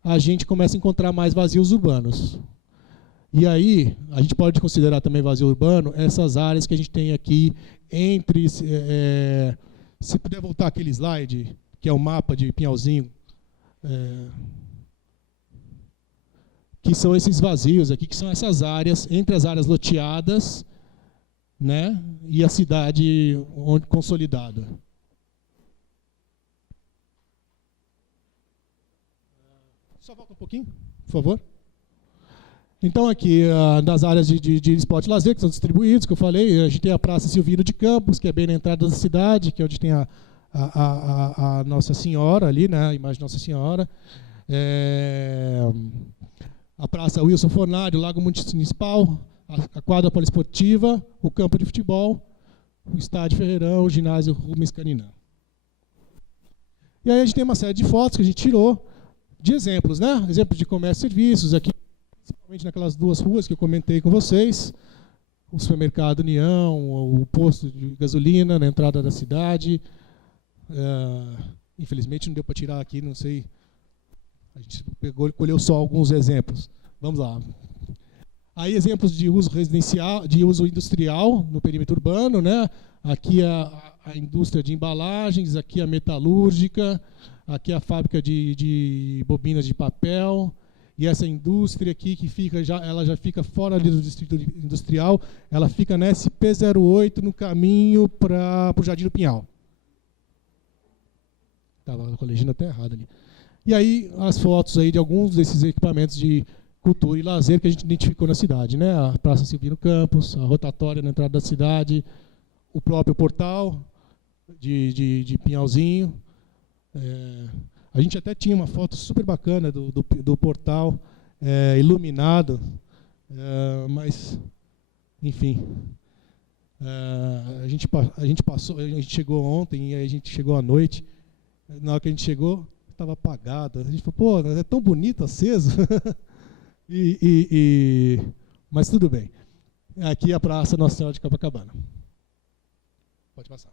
a gente começa a encontrar mais vazios urbanos. E aí, a gente pode considerar também vazio urbano essas áreas que a gente tem aqui entre... se puder voltar aquele slide, que é o mapa de Pinhalzinho, que são esses vazios aqui, que são essas áreas, entre as áreas loteadas, né, e a cidade consolidada. Só volta um pouquinho, por favor. Então, aqui, nas áreas de esporte e lazer, que são distribuídos, que eu falei, a gente tem a Praça Silvino de Campos, que é bem na entrada da cidade, que é onde tem a Nossa Senhora ali, né, a imagem de Nossa Senhora. A Praça Wilson Fornari, o Lago Municipal, a quadra poliesportiva, o campo de futebol, o estádio Ferreirão, o ginásio Rubens Caninã. E aí a gente tem uma série de fotos que a gente tirou de exemplos, né? Exemplos de comércio e serviços, aqui, principalmente naquelas duas ruas que eu comentei com vocês, o supermercado União, o posto de gasolina na entrada da cidade. Infelizmente não deu para tirar aqui, não sei. A gente colheu só alguns exemplos. Vamos lá. Aí exemplos de uso residencial, de uso industrial no perímetro urbano, né? Aqui a indústria de embalagens, aqui a metalúrgica, aqui a fábrica de bobinas de papel, e essa indústria aqui que fica ela já fica fora ali do distrito industrial, ela fica na SP-08 no caminho para o Jardim do Pinhal. Estava com a legenda até errada ali. E aí as fotos aí de alguns desses equipamentos de cultura e lazer que a gente identificou na cidade, né? A Praça Silvino Campos, a rotatória na entrada da cidade, o próprio portal de Pinhalzinho. A gente até tinha uma foto super bacana do portal iluminado, mas, enfim, a gente chegou ontem e aí a gente chegou à noite. Na hora que a gente chegou, estava apagado. A gente falou, pô, é tão bonito, aceso. Mas tudo bem. Aqui é a Praça Nossa Senhora de Copacabana. Pode passar.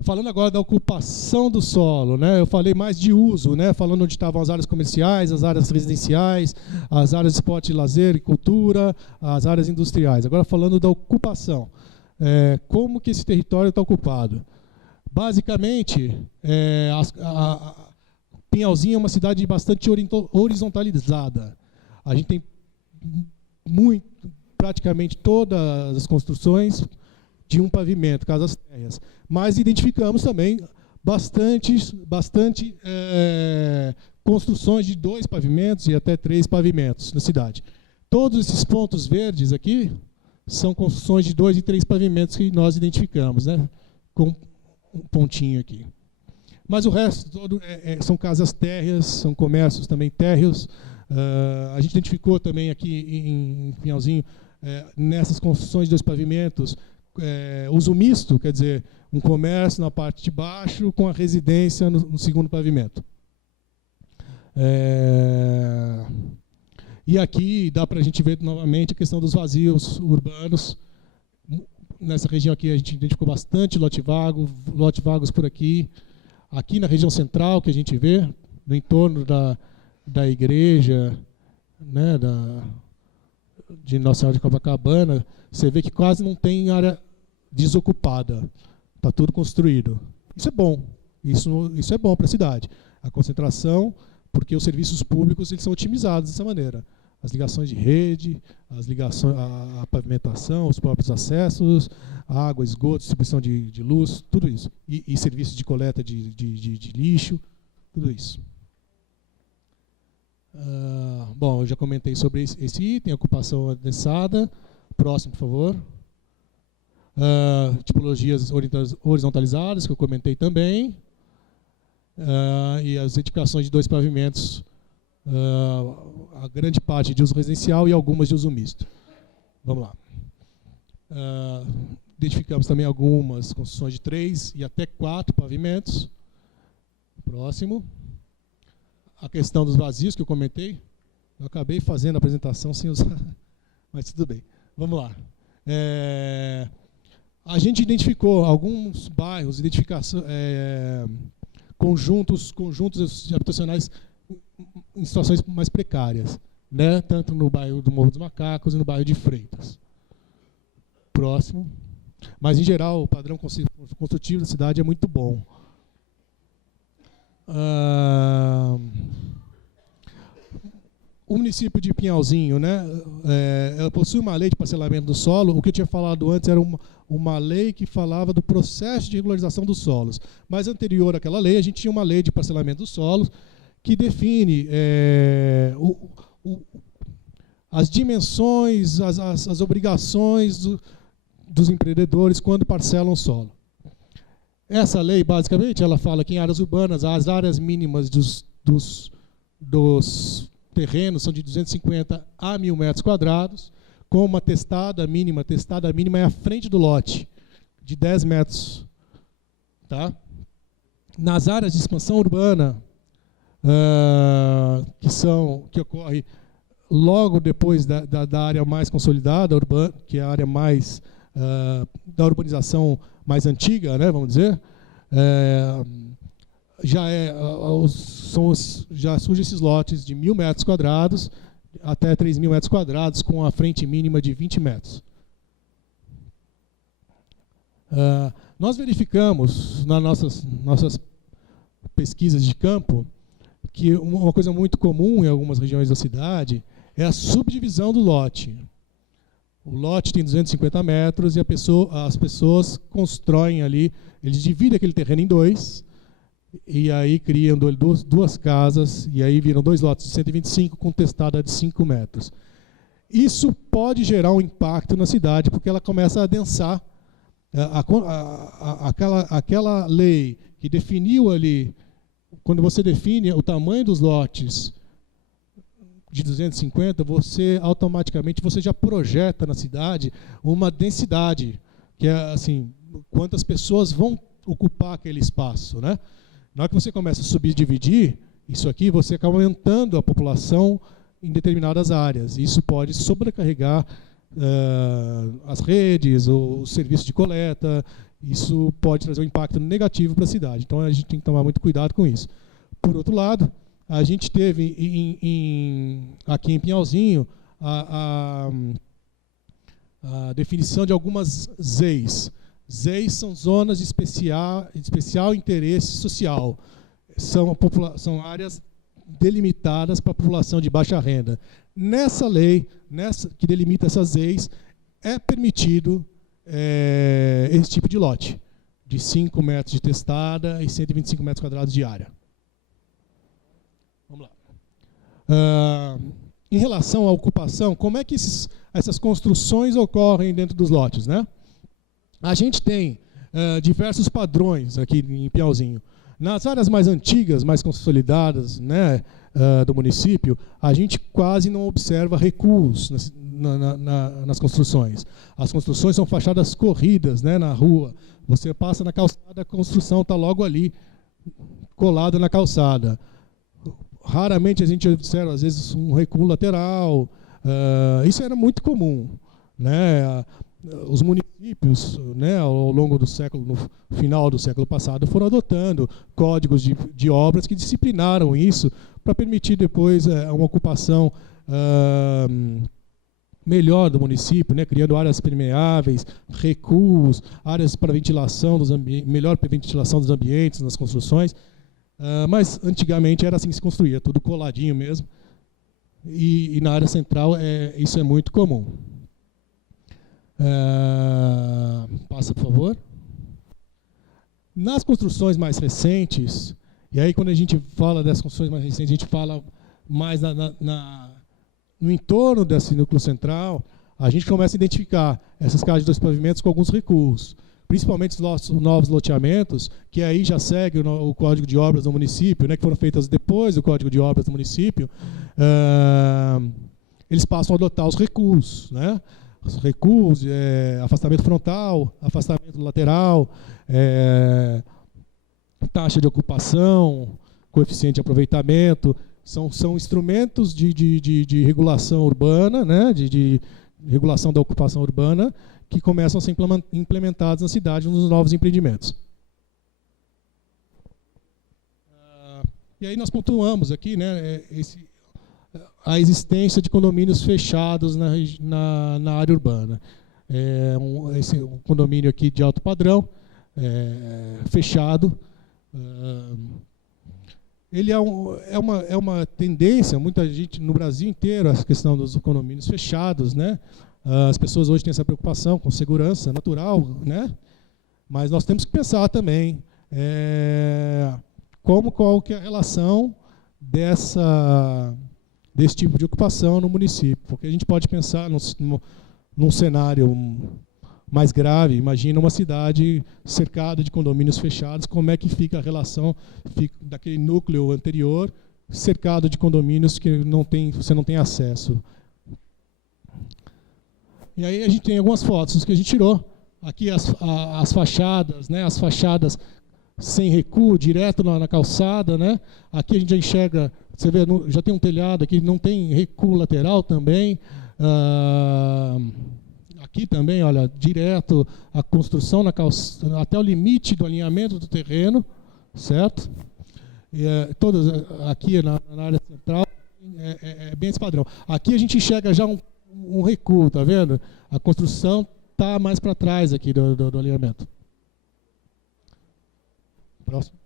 Falando agora da ocupação do solo, né? Eu falei mais de uso, né? Falando onde estavam as áreas comerciais, as áreas residenciais, as áreas de esporte, lazer e cultura, as áreas industriais. Agora falando da ocupação. Como que esse território está ocupado? Basicamente, Pinhalzinho é uma cidade bastante horizontalizada. A gente tem praticamente todas as construções de um pavimento, casas térreas. Mas identificamos também bastante construções de 2 pavimentos e até 3 pavimentos na cidade. Todos esses pontos verdes aqui são construções de 2 e 3 pavimentos que nós identificamos, né? Com um pontinho aqui. Mas o resto todo são casas térreas, são comércios também térreos. A gente identificou também aqui em Pinhalzinho, nessas construções de 2 pavimentos, uso misto, quer dizer, um comércio na parte de baixo com a residência no segundo pavimento. E aqui dá para a gente ver novamente a questão dos vazios urbanos. Nessa região aqui a gente identificou bastante lote vagos por aqui. Aqui na região central, que a gente vê, no entorno da igreja, né, de Nossa Senhora de Copacabana, você vê que quase não tem área desocupada. Está tudo construído. Isso é bom. Isso é bom para a cidade. A concentração, porque os serviços públicos eles são otimizados dessa maneira. As ligações de rede, a pavimentação, os próprios acessos, água, esgoto, distribuição de luz, tudo isso. E serviços de coleta de lixo, tudo isso. Bom, eu já comentei sobre esse item, ocupação adensada. Próximo, por favor. Tipologias horizontalizadas, que eu comentei também. E as edificações de 2 pavimentos, a grande parte de uso residencial e algumas de uso misto. Vamos lá. Identificamos também algumas construções de 3 e até 4 pavimentos. Próximo. A questão dos vazios que eu comentei. Eu acabei fazendo a apresentação sem usar, mas tudo bem. Vamos lá. A gente identificou alguns bairros, conjuntos habitacionais em situações mais precárias, né? Tanto no bairro do Morro dos Macacos e no bairro de Freitas. Próximo. Mas, em geral, o padrão construtivo da cidade é muito bom. O município de Pinhalzinho, né, possui uma lei de parcelamento do solo. O que eu tinha falado antes era uma lei que falava do processo de regularização dos solos. Mas anterior àquela lei, a gente tinha uma lei de parcelamento dos solos que define as dimensões, as obrigações dos empreendedores quando parcelam o solo. Essa lei, basicamente, ela fala que em áreas urbanas, as áreas mínimas dos terrenos são de 250 a 1.000 metros quadrados, com uma testada mínima é a frente do lote, de 10 metros. Tá? Nas áreas de expansão urbana, que ocorre logo depois da área mais consolidada, urbana, que é a área mais da urbanização mais antiga, né, vamos dizer, já surgem esses lotes de 1.000 metros quadrados, até 3.000 metros quadrados, com a frente mínima de 20 metros. Nós verificamos nas nossas pesquisas de campo que uma coisa muito comum em algumas regiões da cidade é a subdivisão do lote. O lote tem 250 metros e as pessoas constroem ali, eles dividem aquele terreno em dois, e aí criam duas casas, e aí viram 2 lotes de 125 com testada de 5 metros. Isso pode gerar um impacto na cidade, porque ela começa a adensar. Aquela lei que definiu ali, quando você define o tamanho dos lotes de 250, você automaticamente já projeta na cidade uma densidade, que é assim, quantas pessoas vão ocupar aquele espaço, né? Na hora que você começa a subdividir isso aqui, você acaba aumentando a população em determinadas áreas. Isso pode sobrecarregar as redes, o serviço de coleta. Isso pode trazer um impacto negativo para a cidade. Então, a gente tem que tomar muito cuidado com isso. Por outro lado, a gente teve aqui em Pinhalzinho a definição de algumas ZEIs. ZEIs são zonas de especial interesse social. São áreas delimitadas para a população de baixa renda. Nessa lei, que delimita essas ZEIs, é permitido esse tipo de lote, de 5 metros de testada e 125 metros quadrados de área. Vamos lá. Em relação à ocupação, como é que essas construções ocorrem dentro dos lotes, né? A gente tem diversos padrões aqui em Pinhalzinho. Nas áreas mais antigas, mais consolidadas, né, do município, a gente quase não observa recuos nas construções. As construções são fachadas corridas, né, na rua. Você passa na calçada, a construção está logo ali, colada na calçada. Raramente a gente observa, às vezes, um recuo lateral. Isso era muito comum, né? Os municípios, né, ao longo do século, no final do século passado, foram adotando códigos de obras que disciplinaram isso para permitir depois uma ocupação melhor do município, né, criando áreas permeáveis, recuos, áreas para ventilação melhor ventilação dos ambientes nas construções. Mas antigamente era assim que se construía, tudo coladinho mesmo. E na área central isso é muito comum. Passa, por favor. Nas construções mais recentes, e aí quando a gente fala das construções mais recentes, a gente fala mais no entorno desse núcleo central, a gente começa a identificar essas casas de 2 pavimentos com alguns recuos, principalmente os novos loteamentos, que aí já segue o Código de Obras do município, né, que foram feitas depois do Código de Obras do município. Eles passam a adotar os recuos, né? Os recuos, afastamento frontal, afastamento lateral, taxa de ocupação, coeficiente de aproveitamento, são instrumentos de regulação urbana, né, de regulação da ocupação urbana, que começam a ser implementados na cidade nos novos empreendimentos. E aí nós pontuamos aqui, né, a existência de condomínios fechados na área urbana. Esse condomínio aqui de alto padrão, fechado. Ele é uma tendência, muita gente no Brasil inteiro, essa questão dos condomínios fechados, né? As pessoas hoje têm essa preocupação com segurança natural, né? Mas nós temos que pensar também qual que é a relação desse tipo de ocupação no município, porque a gente pode pensar num cenário mais grave. Imagina uma cidade cercada de condomínios fechados, como é que fica a relação daquele núcleo anterior cercado de condomínios que você não tem acesso. E aí a gente tem algumas fotos que a gente tirou. Aqui as fachadas, né, as fachadas sem recuo, direto na calçada, né? Aqui a gente já enxerga, você vê, já tem um telhado aqui, não tem recuo lateral também. Aqui também, olha, direto a construção na calçada, até o limite do alinhamento do terreno, certo? E, todas aqui na área central bem esse padrão. Aqui a gente enxerga já um recuo, tá vendo? A construção está mais para trás aqui do alinhamento. Próximo.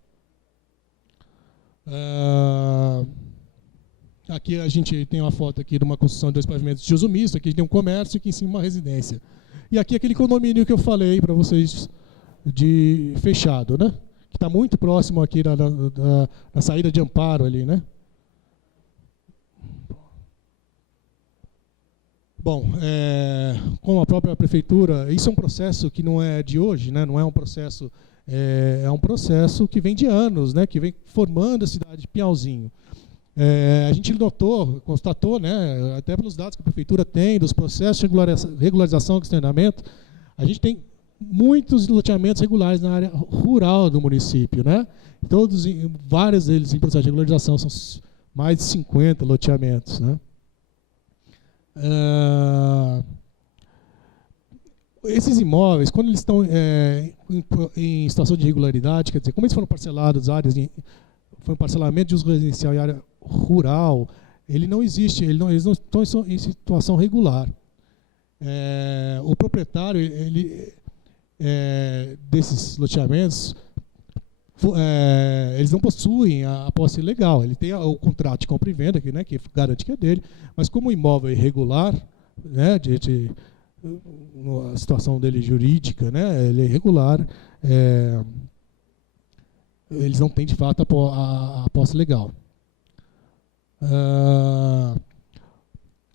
Aqui a gente tem uma foto aqui de uma construção de 2 pavimentos de uso misto. Aqui a gente tem um comércio e aqui em cima uma residência. E aqui aquele condomínio que eu falei para vocês de fechado, né? Que está muito próximo aqui da saída de Amparo ali, né? Bom, como a própria prefeitura, isso é um processo que não é de hoje, né? Não é um processo, é um processo que vem de anos, né? Que vem formando a cidade de Pinhalzinho. A gente notou, constatou, né? Até pelos dados que a prefeitura tem, dos processos de regularização e questionamento, a gente tem muitos loteamentos regulares na área rural do município, né? Vários deles em processo de regularização, são mais de 50 loteamentos, né? Esses imóveis, quando eles estão em situação de irregularidade, quer dizer, como eles foram parcelados, foi um parcelamento de uso residencial em área rural, ele não existe, eles não estão em situação regular. O proprietário, desses loteamentos, eles não possuem a posse legal. Ele tem o contrato de compra e venda, né, que garante que é dele, mas como o imóvel é irregular, né, a situação dele jurídica, né, ele é irregular, eles não têm de fato a posse legal.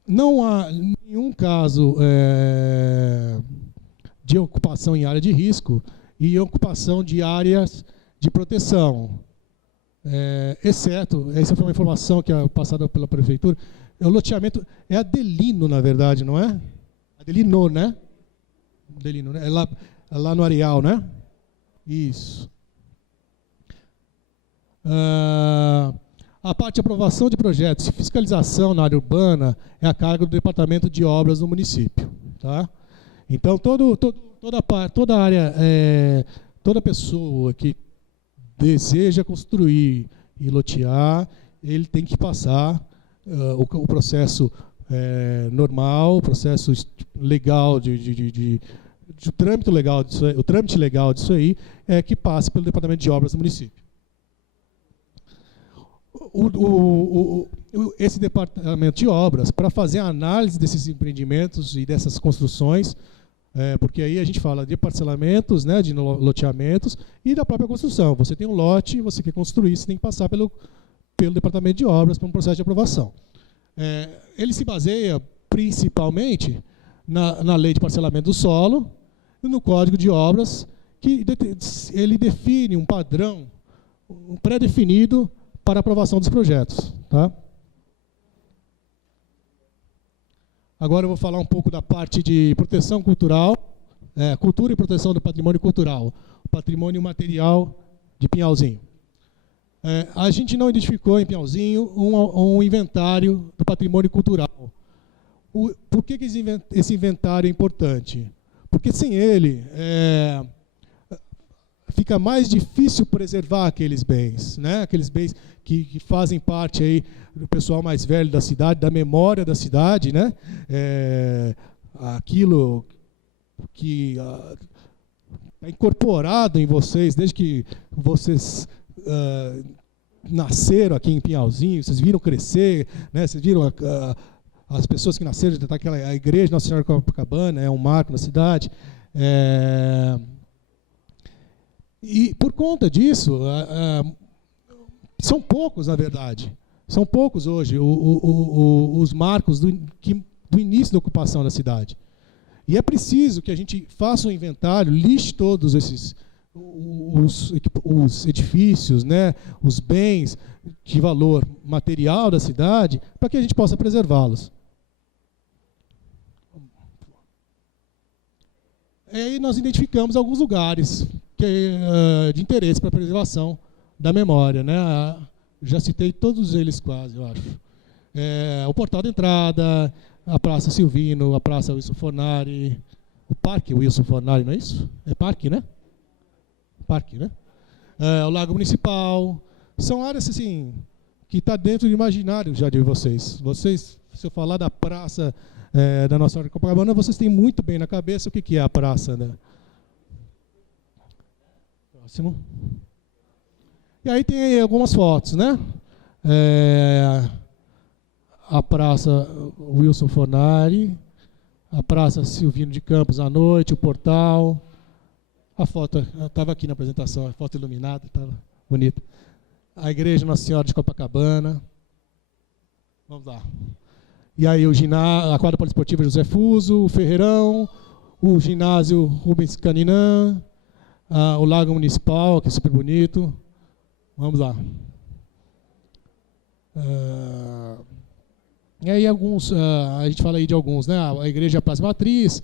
Não há nenhum caso de ocupação em área de risco e ocupação de áreas de proteção, exceto, essa foi uma informação que é passada pela prefeitura, o loteamento é Adelino, na verdade, não é? Adelino, né? Adelino, né? É lá no Areal, né? Isso. A parte de aprovação de projetos e fiscalização na área urbana é a cargo do Departamento de Obras do município, tá? Então, toda área, toda pessoa que deseja construir e lotear, ele tem que passar o processo normal, o processo legal o trâmite legal disso aí, que passe pelo Departamento de Obras do município. Esse Departamento de Obras, para fazer a análise desses empreendimentos e dessas construções, porque aí a gente fala de parcelamentos, né, de loteamentos e da própria construção. Você tem um lote, você quer construir, você tem que passar pelo Departamento de Obras para um processo de aprovação. Ele se baseia principalmente na Lei de Parcelamento do Solo e no Código de Obras, que ele define um padrão pré-definido para aprovação dos projetos, tá? Agora eu vou falar um pouco da parte de proteção cultural, cultura e proteção do patrimônio cultural, patrimônio material de Pinhalzinho. A gente não identificou em Pinhalzinho um inventário do patrimônio cultural. Por que esse inventário é importante? Porque sem ele fica mais difícil preservar aqueles bens, né? Aqueles bens que fazem parte aí do pessoal mais velho da cidade, da memória da cidade, né? Aquilo que é incorporado em vocês, desde que vocês nasceram aqui em Pinhalzinho, vocês viram crescer, né? Vocês viram as pessoas que nasceram, a igreja Nossa Senhora de Copacabana é um marco na cidade. E por conta disso, são poucos, na verdade. São poucos hoje os marcos do início da ocupação da cidade. E é preciso que a gente faça um inventário, liste todos os edifícios, né, os bens de valor material da cidade, para que a gente possa preservá-los. E aí nós identificamos alguns lugares de interesse para a preservação da memória, né? Já citei todos eles quase, eu acho. O Portal da Entrada, a Praça Silvino, a Praça Wilson Fornari, o Parque Wilson Fornari, não é isso? É parque, né? Parque, né? O Lago Municipal. São áreas assim, que está dentro do imaginário já de vocês. Vocês, se eu falar da praça da Nossa Senhora de Copacabana, vocês têm muito bem na cabeça o que é a praça, né? Próximo. E aí tem aí algumas fotos, né? A praça Wilson Fornari, a praça Silvino de Campos à noite, o portal. A foto, estava aqui na apresentação, a foto iluminada, estava bonita. A igreja Nossa Senhora de Copacabana. Vamos lá. E aí a quadra poliesportiva José Fuso, o Ferreirão, o ginásio Rubens Caninã, o Lago Municipal, que é super bonito. Vamos lá. E aí alguns, a gente fala aí de alguns, né? A igreja Praça Matriz,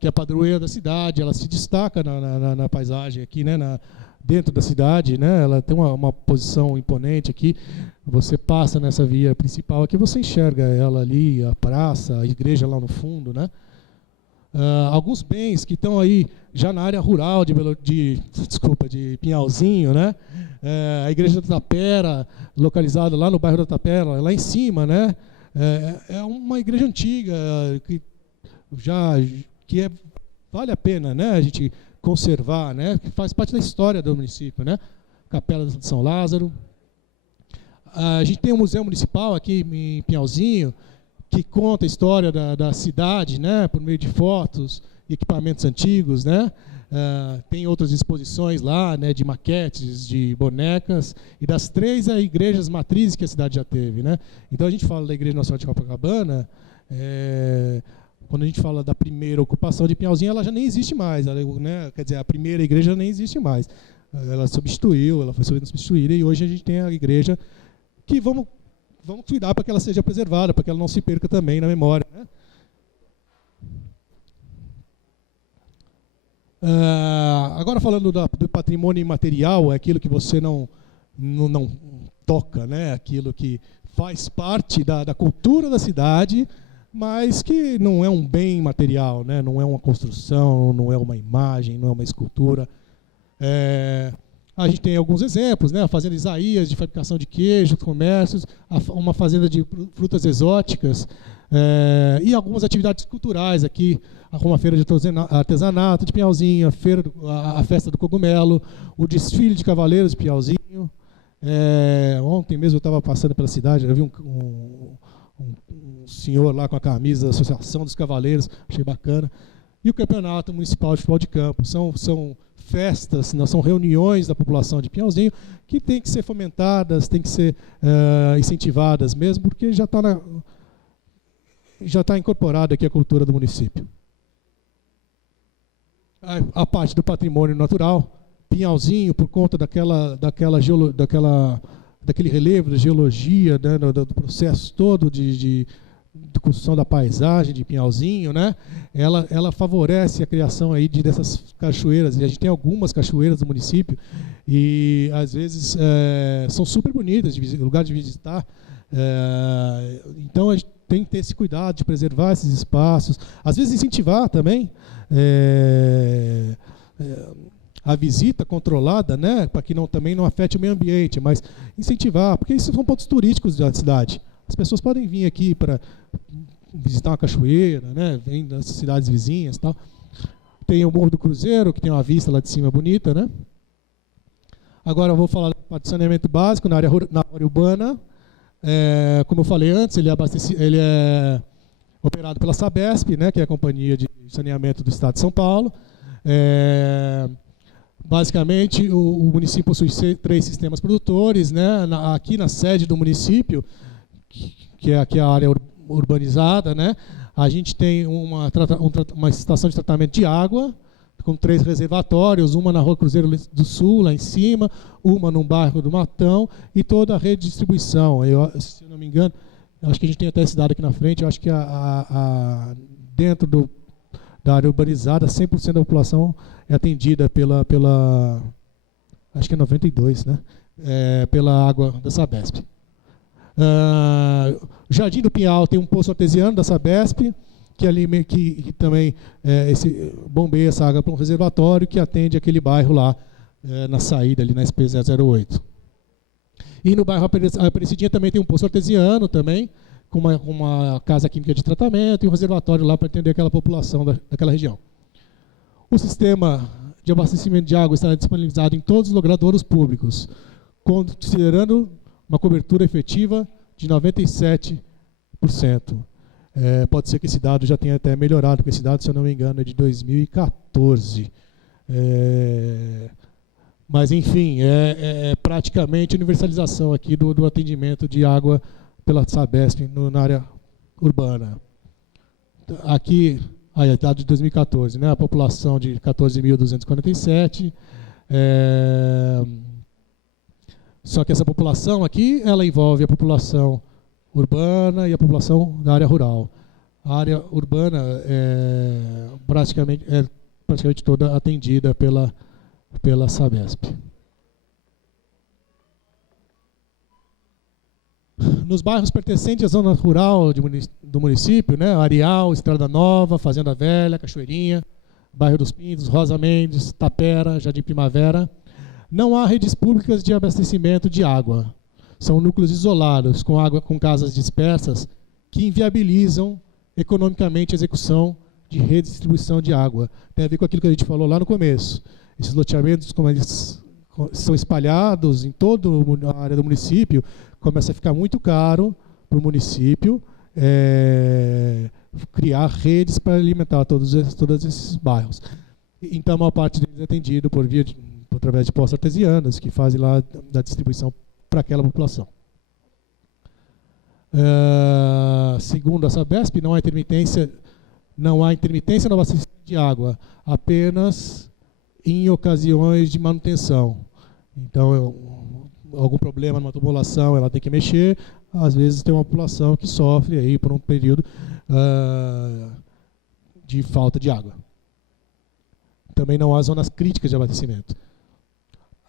que é a padroeira da cidade, ela se destaca na paisagem aqui, né? Dentro da cidade, né? Ela tem uma posição imponente aqui. Você passa nessa via principal aqui, você enxerga ela ali, a praça, a igreja lá no fundo, né? Alguns bens que estão aí já na área rural de Pinhalzinho, né? A igreja da Tapera, localizada lá no bairro da Tapera, lá em cima, né? É uma igreja antiga que vale a pena, né? A gente conservar, né? Que faz parte da história do município, né? Capela de São Lázaro. A gente tem um museu municipal aqui em Pinhalzinho que conta a história da cidade, né? Por meio de fotos e equipamentos antigos, né? Tem outras exposições lá, né? De maquetes, de bonecas e das 3 igrejas matrizes que a cidade já teve, né? Então a gente fala da igreja Nossa Senhora de Copacabana. Quando a gente fala da primeira ocupação de Pinhalzinho, ela já nem existe mais, né? Quer dizer, a primeira igreja nem existe mais. Ela foi sendo substituída e hoje a gente tem a igreja que vamos cuidar para que ela seja preservada, para que ela não se perca também na memória, né? Agora falando do patrimônio imaterial, é aquilo que você não toca, né? Aquilo que faz parte da cultura da cidade, mas que não é um bem material, né? Não é uma construção, não é uma imagem, não é uma escultura. A gente tem alguns exemplos, né? A fazenda Isaías, de fabricação de queijo, comércios, uma fazenda de frutas exóticas, e algumas atividades culturais aqui, como a feira de artesanato de Pinhalzinho, a festa do cogumelo, o desfile de cavaleiros de Pinhalzinho. Ontem mesmo eu estava passando pela cidade, eu vi um senhor lá com a camisa da Associação dos Cavaleiros, achei bacana. E o Campeonato Municipal de Futebol de Campo. São festas, são reuniões da população de Pinhalzinho que têm que ser fomentadas, têm que ser incentivadas mesmo, porque já está incorporada aqui a cultura do município. A parte do patrimônio natural, Pinhalzinho, por conta daquele relevo da geologia, né, do processo todo de construção da paisagem de Pinhalzinho, né? Ela favorece a criação aí dessas cachoeiras. E a gente tem algumas cachoeiras no município e às vezes são super bonitas, lugar de visitar. Então a gente tem que ter esse cuidado de preservar esses espaços, às vezes incentivar também a visita controlada, né, para que também não afete o meio ambiente, mas incentivar, porque esses são pontos turísticos da cidade. As pessoas podem vir aqui para visitar uma cachoeira, né? Vem das cidades vizinhas e tal. Tem o Morro do Cruzeiro, que tem uma vista lá de cima bonita, né? Agora eu vou falar da parte de saneamento básico na área urbana. Como eu falei antes, ele é operado pela Sabesp, né? Que é a Companhia de Saneamento do Estado de São Paulo. Basicamente, o município possui 3 sistemas produtores, né? Aqui na sede do município, que é aqui a área urbanizada, né? A gente tem uma estação de tratamento de água, com 3 reservatórios, uma na Rua Cruzeiro do Sul, lá em cima, uma no bairro do Matão, e toda a rede de distribuição. Se eu não me engano, acho que a gente tem até esse dado aqui na frente, eu acho que dentro da área urbanizada, 100% da população é atendida pela acho que é 92%, né? Pela água da Sabesp. Jardim do Pinhal tem um poço artesiano da Sabesp, que também bombeia essa água para um reservatório que atende aquele bairro lá, na saída, ali na SP 008. E no bairro Aparecidinha também tem um poço artesiano também, com uma casa química de tratamento e um reservatório lá para atender aquela população daquela região. O sistema de abastecimento de água está disponibilizado em todos os logradouros públicos, considerando uma cobertura efetiva de 97%. Pode ser que esse dado já tenha até melhorado, porque esse dado, se eu não me engano, é de 2014. Mas, enfim, é praticamente universalização aqui do atendimento de água pela Sabesp na área urbana. Aqui, aí, dado de 2014, né, a população de 14.247. Só que essa população aqui, ela envolve a população urbana e a população da área rural. A área urbana é praticamente toda atendida pela Sabesp. Nos bairros pertencentes à zona rural do município, né, Areal, Estrada Nova, Fazenda Velha, Cachoeirinha, Bairro dos Pintos, Rosa Mendes, Tapera, Jardim Primavera, não há redes públicas de abastecimento de água. São núcleos isolados, com casas dispersas, que inviabilizam economicamente a execução de redistribuição de água. Tem a ver com aquilo que a gente falou lá no começo. Esses loteamentos, como eles são espalhados em toda a área do município, começa a ficar muito caro para o município criar redes para alimentar todos esses bairros. Então, a maior parte deles é atendido através de poços artesianos, que fazem lá da distribuição para aquela população. Segundo a Sabesp, não há intermitência no abastecimento de água, apenas em ocasiões de manutenção. Então, algum problema numa tubulação, ela tem que mexer. Às vezes tem uma população que sofre aí por um período de falta de água. Também não há zonas críticas de abastecimento.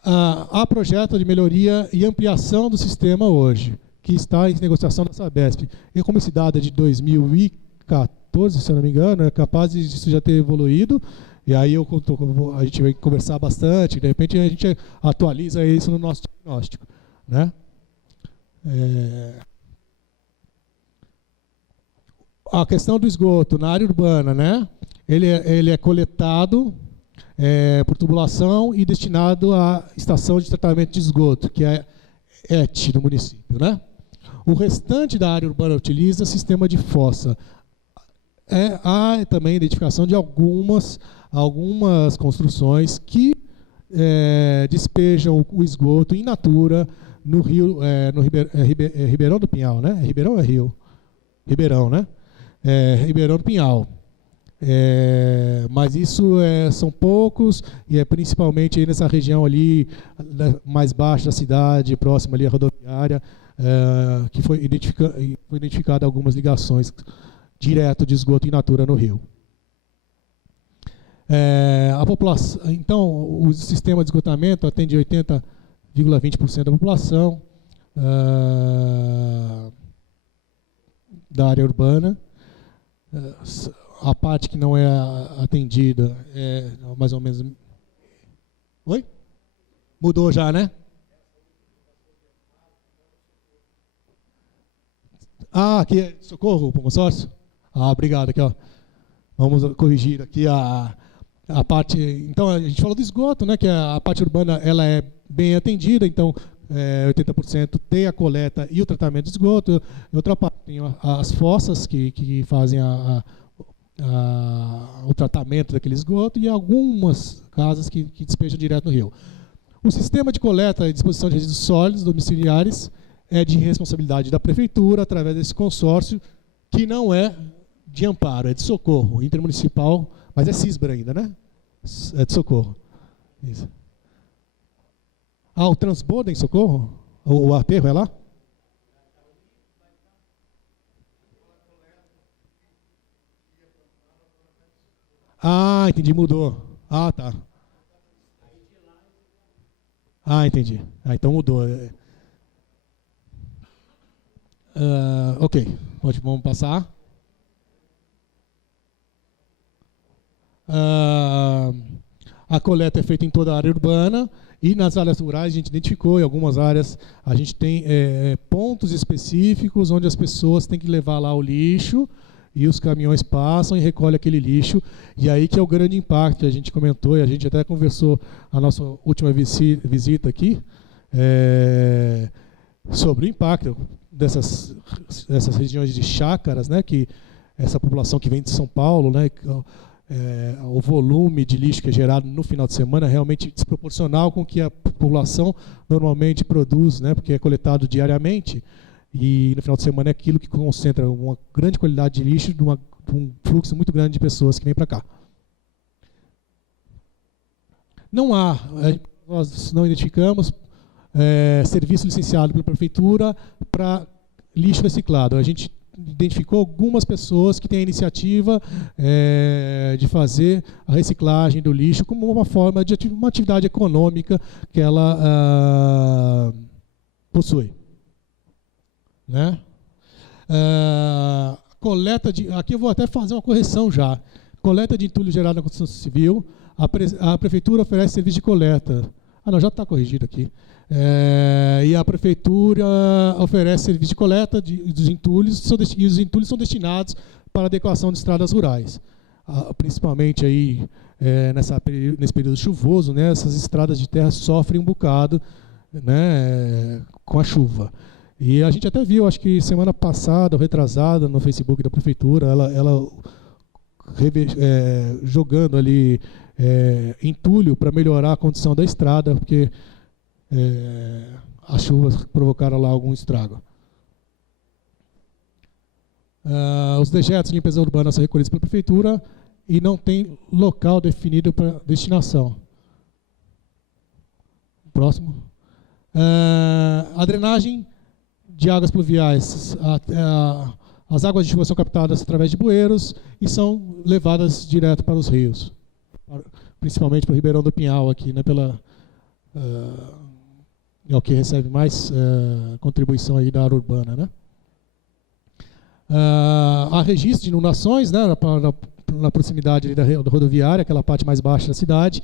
Há projeto de melhoria e ampliação do sistema hoje, que está em negociação da Sabesp. E como esse dado é de 2014, se eu não me engano, é capaz disso já ter evoluído. E aí a gente vai conversar bastante, de repente a gente atualiza isso no nosso diagnóstico, né? A questão do esgoto na área urbana, né? Ele é coletado por tubulação e destinado à estação de tratamento de esgoto, que é ET do município, né? O restante da área urbana utiliza sistema de fossa. Há também identificação de algumas construções que despejam o esgoto in natura no rio, Ribeirão do Pinhal, né? Ribeirão é rio? Ribeirão, né? Ribeirão do Pinhal. Mas isso são poucos, e é principalmente aí nessa região ali, mais baixa da cidade, próxima ali à rodoviária, que foi identificada algumas ligações direto de esgoto in natura no rio. A população, então, o sistema de esgotamento atende 80,20% da população da área urbana. A parte que não é atendida é mais ou menos... Oi? Mudou já, né? Aqui é Socorro, o consórcio? Obrigado. Aqui, ó. Vamos corrigir aqui a parte... Então, a gente falou do esgoto, né, que a parte urbana ela é bem atendida, então 80% tem a coleta e o tratamento de esgoto. E outra parte tem as fossas que fazem o tratamento daquele esgoto, e algumas casas que despejam direto no rio. O sistema de coleta e disposição de resíduos sólidos domiciliares é de responsabilidade da prefeitura, através desse consórcio, que não é de amparo, é de socorro, intermunicipal, mas é CISBRA ainda, né? É de socorro. Isso. O transbordo é em socorro? O aterro é lá? Entendi, mudou. Tá. Entendi. Então mudou. Ok, vamos passar. A coleta é feita em toda a área urbana E nas áreas rurais a gente identificou, em algumas áreas a gente tem pontos específicos onde as pessoas têm que levar lá o lixo e os caminhões passam e recolhem aquele lixo. E aí que é o grande impacto que a gente comentou, e a gente até conversou na nossa última visita aqui, sobre o impacto dessas regiões de chácaras, né, que essa população que vem de São Paulo, né, o volume de lixo que é gerado no final de semana é realmente desproporcional com o que a população normalmente produz, né, porque é coletado diariamente, e no final de semana é aquilo que concentra uma grande qualidade de lixo de um fluxo muito grande de pessoas que vêm para cá. Nós não identificamos serviço licenciado pela prefeitura para lixo reciclado. A gente identificou algumas pessoas que têm a iniciativa de fazer a reciclagem do lixo como uma forma de uma atividade econômica que ela possui, né? Aqui eu vou até fazer uma correção já. Coleta de entulho gerado na construção civil, a prefeitura oferece serviço de coleta. Não, já está corrigido aqui. E a prefeitura oferece serviço de coleta dos entulhos, e os entulhos são destinados para adequação de estradas rurais. Principalmente aí, nesse período chuvoso, né, essas estradas de terra sofrem um bocado, né, com a chuva. E a gente até viu, acho que semana passada, ou retrasada, no Facebook da prefeitura, ela jogando ali entulho para melhorar a condição da estrada, porque as chuvas provocaram lá algum estrago. Os dejetos de limpeza urbana são recolhidos pela prefeitura e não tem local definido para destinação. Próximo. A drenagem de águas pluviais. As águas de chuva são captadas através de bueiros e são levadas direto para os rios, principalmente para o Ribeirão do Pinhal, aqui, né, é o que recebe mais contribuição aí da área urbana, né? Há registro de inundações, né, na proximidade ali da rodoviária, aquela parte mais baixa da cidade,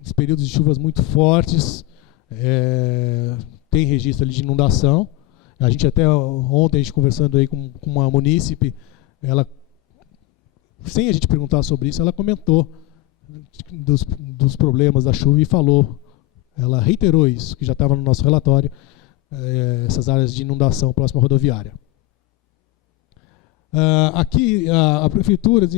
nos períodos de chuvas muito fortes, tem registro ali de inundação. A gente até ontem, a gente conversando aí com uma munícipe, ela, sem a gente perguntar sobre isso, ela comentou dos problemas da chuva e falou, ela reiterou isso, que já estava no nosso relatório, essas áreas de inundação próxima à rodoviária. Aqui a prefeitura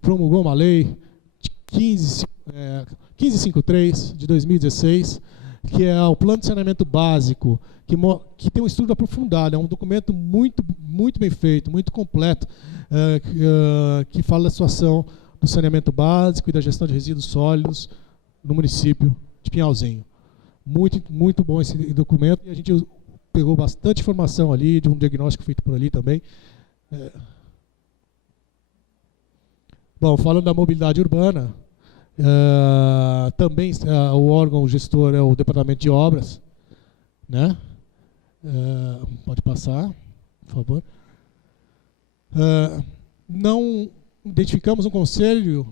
promulgou uma lei de 1553 de 2016, que é o Plano de Saneamento Básico, que tem um estudo aprofundado, é um documento muito, muito bem feito, muito completo, que fala da situação do saneamento básico e da gestão de resíduos sólidos no município de Pinhalzinho. Muito, muito bom esse documento, e a gente pegou bastante informação ali, de um diagnóstico feito por ali também. Bom, falando da mobilidade urbana, também o órgão gestor é o Departamento de Obras, né? Pode passar, por favor. Não identificamos um conselho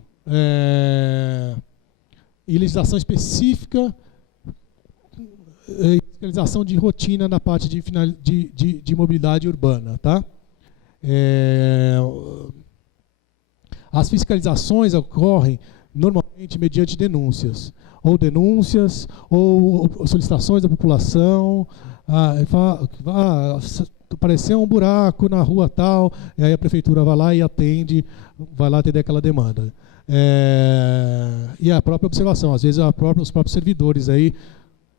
e legislação específica e fiscalização de rotina na parte de mobilidade urbana, tá? As fiscalizações ocorrem normalmente mediante denúncias, ou solicitações da população, apareceu um buraco na rua tal, e aí a prefeitura vai lá e vai lá atender aquela demanda. E a própria observação, às vezes os próprios servidores aí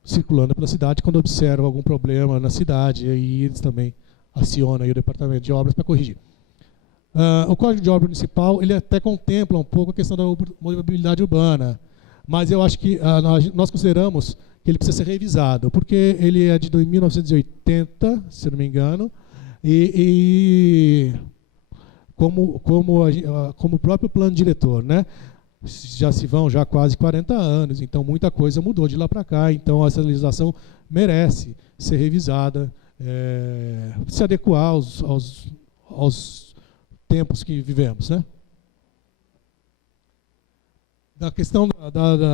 circulando pela cidade, quando observam algum problema na cidade, aí eles também acionam aí o Departamento de Obras para corrigir. O Código de Obra Municipal, ele até contempla um pouco a questão da mobilidade urbana, mas eu acho que nós consideramos que ele precisa ser revisado, porque ele é de 1980, se não me engano, e como o próprio plano diretor, né? Já se vão quase 40 anos, então muita coisa mudou de lá para cá, então essa legislação merece ser revisada, se adequar aos tempos que vivemos, né? da questão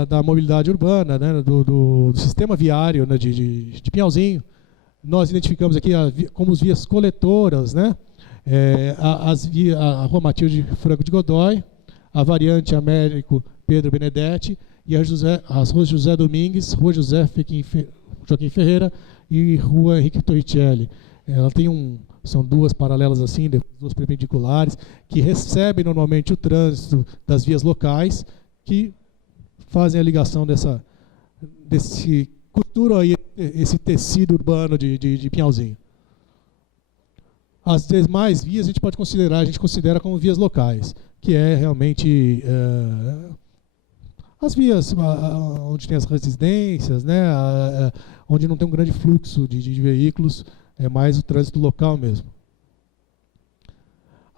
da mobilidade urbana, né, do sistema viário, né, de Pinhalzinho. Nós identificamos aqui como as vias coletoras, né, a Rua Matilde Franco de Godoy, a variante Américo Pedro Benedetti e as ruas José Domingues, Rua José Joaquim Ferreira e Rua Henrique Torricelli. Ela tem são duas paralelas assim, duas perpendiculares, que recebem normalmente o trânsito das vias locais, que fazem a ligação costuram aí esse tecido urbano de Pinhalzinho. As demais vias a gente considera como vias locais, que é realmente as vias onde tem as residências, né, onde não tem um grande fluxo de veículos, é mais o trânsito local mesmo.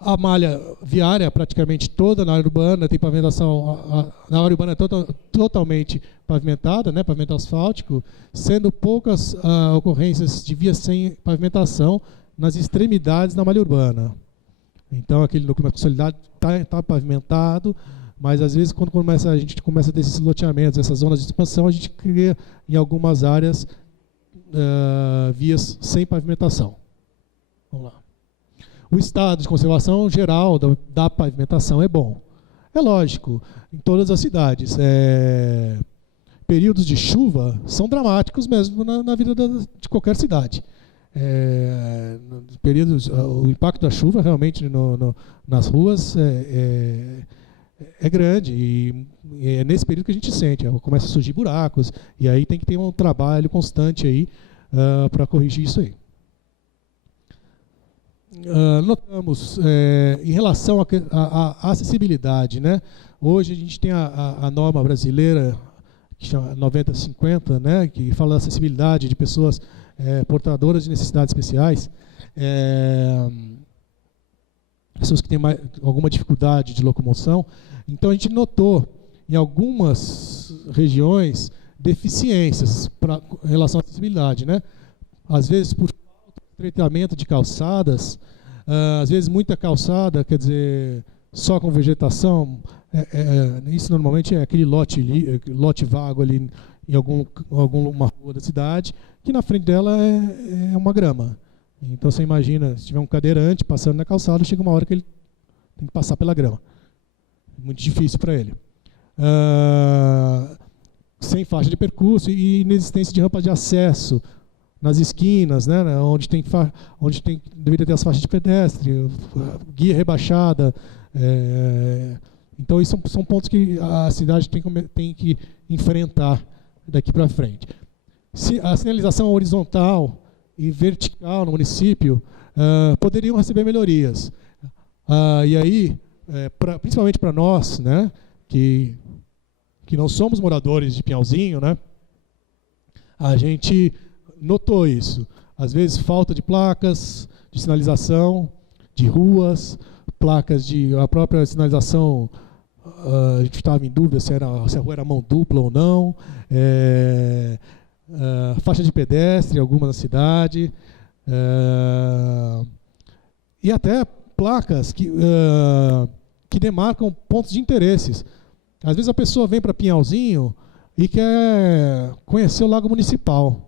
A malha viária praticamente toda na área urbana tem pavimentação, na área urbana é totalmente pavimentada, né, pavimento asfáltico, sendo poucas ocorrências de vias sem pavimentação nas extremidades da malha urbana. Então aquele núcleo consolidado está pavimentado, mas às vezes quando a gente começa a ter esses loteamentos, essas zonas de expansão, a gente cria em algumas áreas vias sem pavimentação. Vamos lá. O estado de conservação geral da pavimentação é bom. É lógico, em todas as cidades. Períodos de chuva são dramáticos mesmo na vida de qualquer cidade. O impacto da chuva realmente nas ruas é grande e é nesse período que a gente sente. Começa a surgir buracos e aí tem que ter um trabalho constante aí para corrigir isso aí. Notamos, em relação à acessibilidade, né? Hoje a gente tem a norma brasileira, que chama 9050, né? Que fala da acessibilidade de pessoas portadoras de necessidades especiais, pessoas que têm alguma dificuldade de locomoção. Então a gente notou em algumas regiões deficiências em relação à acessibilidade, né? Às vezes por estreitamento de calçadas, às vezes muita calçada, quer dizer, só com vegetação, isso normalmente é aquele lote vago ali em alguma rua da cidade, que na frente dela é uma grama. Então você imagina, se tiver um cadeirante passando na calçada, chega uma hora que ele tem que passar pela grama. Muito difícil para ele. Sem faixa de percurso e inexistência de rampas de acesso nas esquinas, né, onde deveria ter as faixas de pedestre, guia rebaixada. Então, isso são pontos que a cidade tem que enfrentar daqui para frente. A sinalização horizontal e vertical no município poderiam receber melhorias. E aí, principalmente para nós, né, que não somos moradores de Pinhalzinho, né, a gente notou isso. Às vezes, falta de placas de sinalização, de ruas, placas a própria sinalização, a gente estava em dúvida se a rua era mão dupla ou não, faixa de pedestre, alguma na cidade, e até placas que demarcam pontos de interesses. Às vezes a pessoa vem para Pinhalzinho e quer conhecer o Lago Municipal.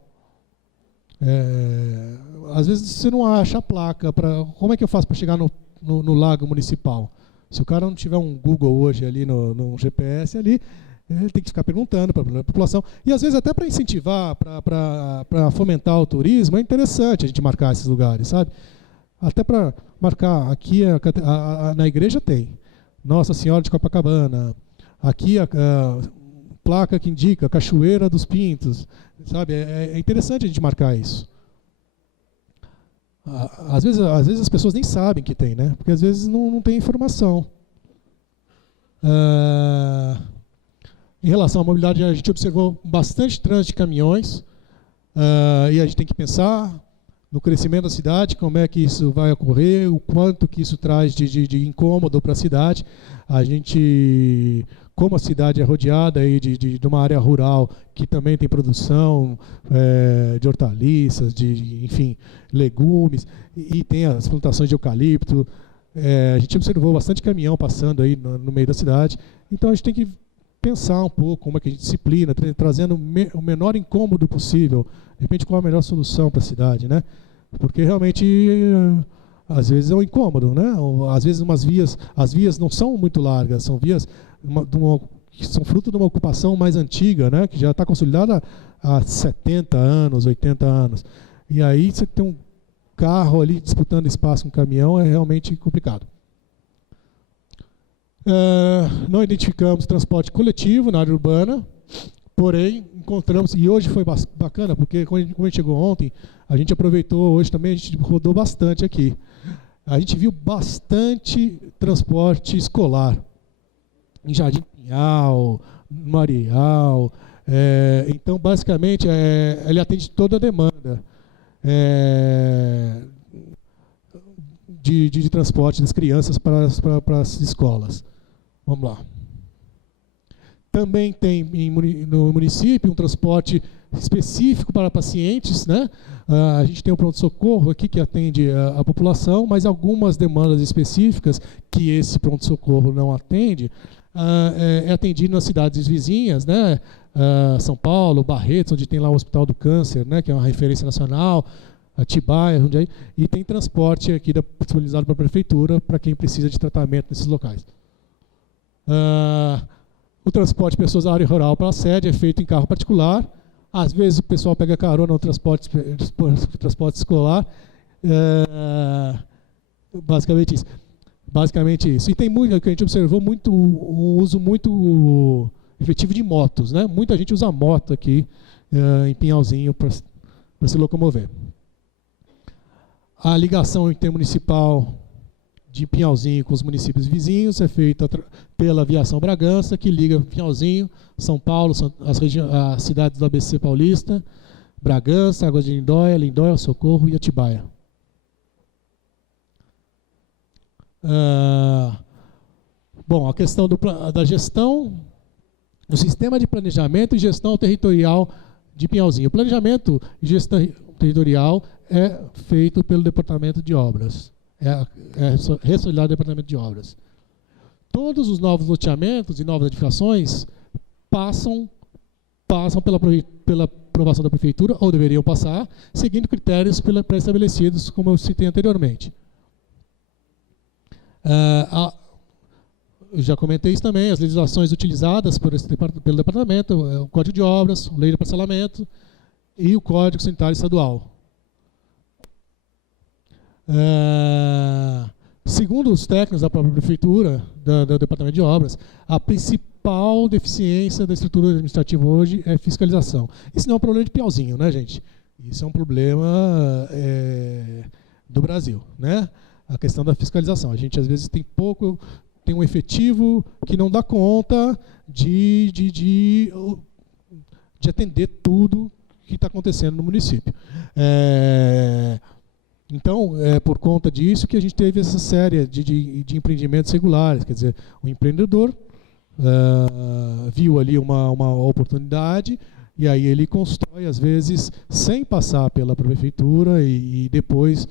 Às vezes você não acha a placa. Como é que eu faço para chegar no Lago Municipal? Se o cara não tiver um Google hoje ali no GPS ali, ele tem que ficar perguntando para a população. E às vezes até para incentivar, para fomentar o turismo, é interessante a gente marcar esses lugares, sabe? Até para marcar, aqui na igreja tem Nossa Senhora de Copacabana, aqui a placa que indica Cachoeira dos Pintos, sabe? É interessante a gente marcar isso. Às vezes as pessoas nem sabem que tem, né? Porque às vezes não tem informação. Em relação à mobilidade, a gente observou bastante trânsito de caminhões, e a gente tem que pensar no crescimento da cidade, como é que isso vai ocorrer, o quanto que isso traz de incômodo para a cidade. A gente, como a cidade é rodeada aí de uma área rural que também tem produção de hortaliças, enfim, legumes, e tem as plantações de eucalipto, a gente observou bastante caminhão passando aí no meio da cidade. Então a gente tem que pensar um pouco como é que a gente disciplina, trazendo o menor incômodo possível. De repente, qual é a melhor solução para a cidade, né? Porque realmente, às vezes é um incômodo, né? Às vezes as vias não são muito largas, são vias que são fruto de uma ocupação mais antiga, né? Que já está consolidada há 70 anos, 80 anos. E aí você tem um carro ali disputando espaço com um caminhão, é realmente complicado. Não identificamos transporte coletivo na área urbana, porém encontramos, e hoje foi bacana, porque como a gente chegou ontem, a gente aproveitou, hoje também a gente rodou bastante aqui. A gente viu bastante transporte escolar, em Jardim Pinhal, Marial. Então, basicamente, ele atende toda a demanda de transporte das crianças para as escolas. Vamos lá. Também tem no município um transporte específico para pacientes, né? A gente tem um pronto-socorro aqui que atende a população, mas algumas demandas específicas que esse pronto-socorro não atende, é atendido nas cidades vizinhas, né? São Paulo, Barretos, onde tem lá o Hospital do Câncer, né? Que é uma referência nacional, Atibaia, Jundiaí, e tem transporte aqui disponibilizado para a prefeitura para quem precisa de tratamento nesses locais. O transporte de pessoas da área rural para a sede é feito em carro particular. Às vezes o pessoal pega carona no transporte escolar. Basicamente isso. E tem muito, que a gente observou, um uso muito efetivo de motos, né? Muita gente usa moto aqui em Pinhalzinho para se locomover. A ligação intermunicipal de Pinhalzinho com os municípios vizinhos é feita pela Aviação Bragança, que liga Pinhalzinho, São Paulo, as cidades do ABC Paulista, Bragança, Águas de Lindóia, Socorro e Atibaia. Bom, a questão da gestão, o sistema de planejamento e gestão territorial de Pinhalzinho. O planejamento e gestão territorial é feito pelo Departamento de Obras. É responsabilidade do Departamento de Obras. Todos os novos loteamentos e novas edificações passam pela aprovação da Prefeitura, ou deveriam passar, seguindo critérios pré-estabelecidos, como eu citei anteriormente. Eu já comentei isso também, as legislações utilizadas pelo Departamento, o Código de Obras, a Lei de Parcelamento e o Código Sanitário Estadual. Segundo os técnicos da própria Prefeitura, do Departamento de Obras, a principal deficiência da estrutura administrativa hoje é fiscalização. Isso não é um problema de Pinhalzinho, né, gente? Isso é um problema do Brasil, né? A questão da fiscalização. A gente, às vezes, tem um efetivo que não dá conta de atender tudo que está acontecendo no município. Então, é por conta disso que a gente teve essa série de empreendimentos regulares. Quer dizer, o empreendedor viu ali uma oportunidade e aí ele constrói, às vezes, sem passar pela prefeitura e depois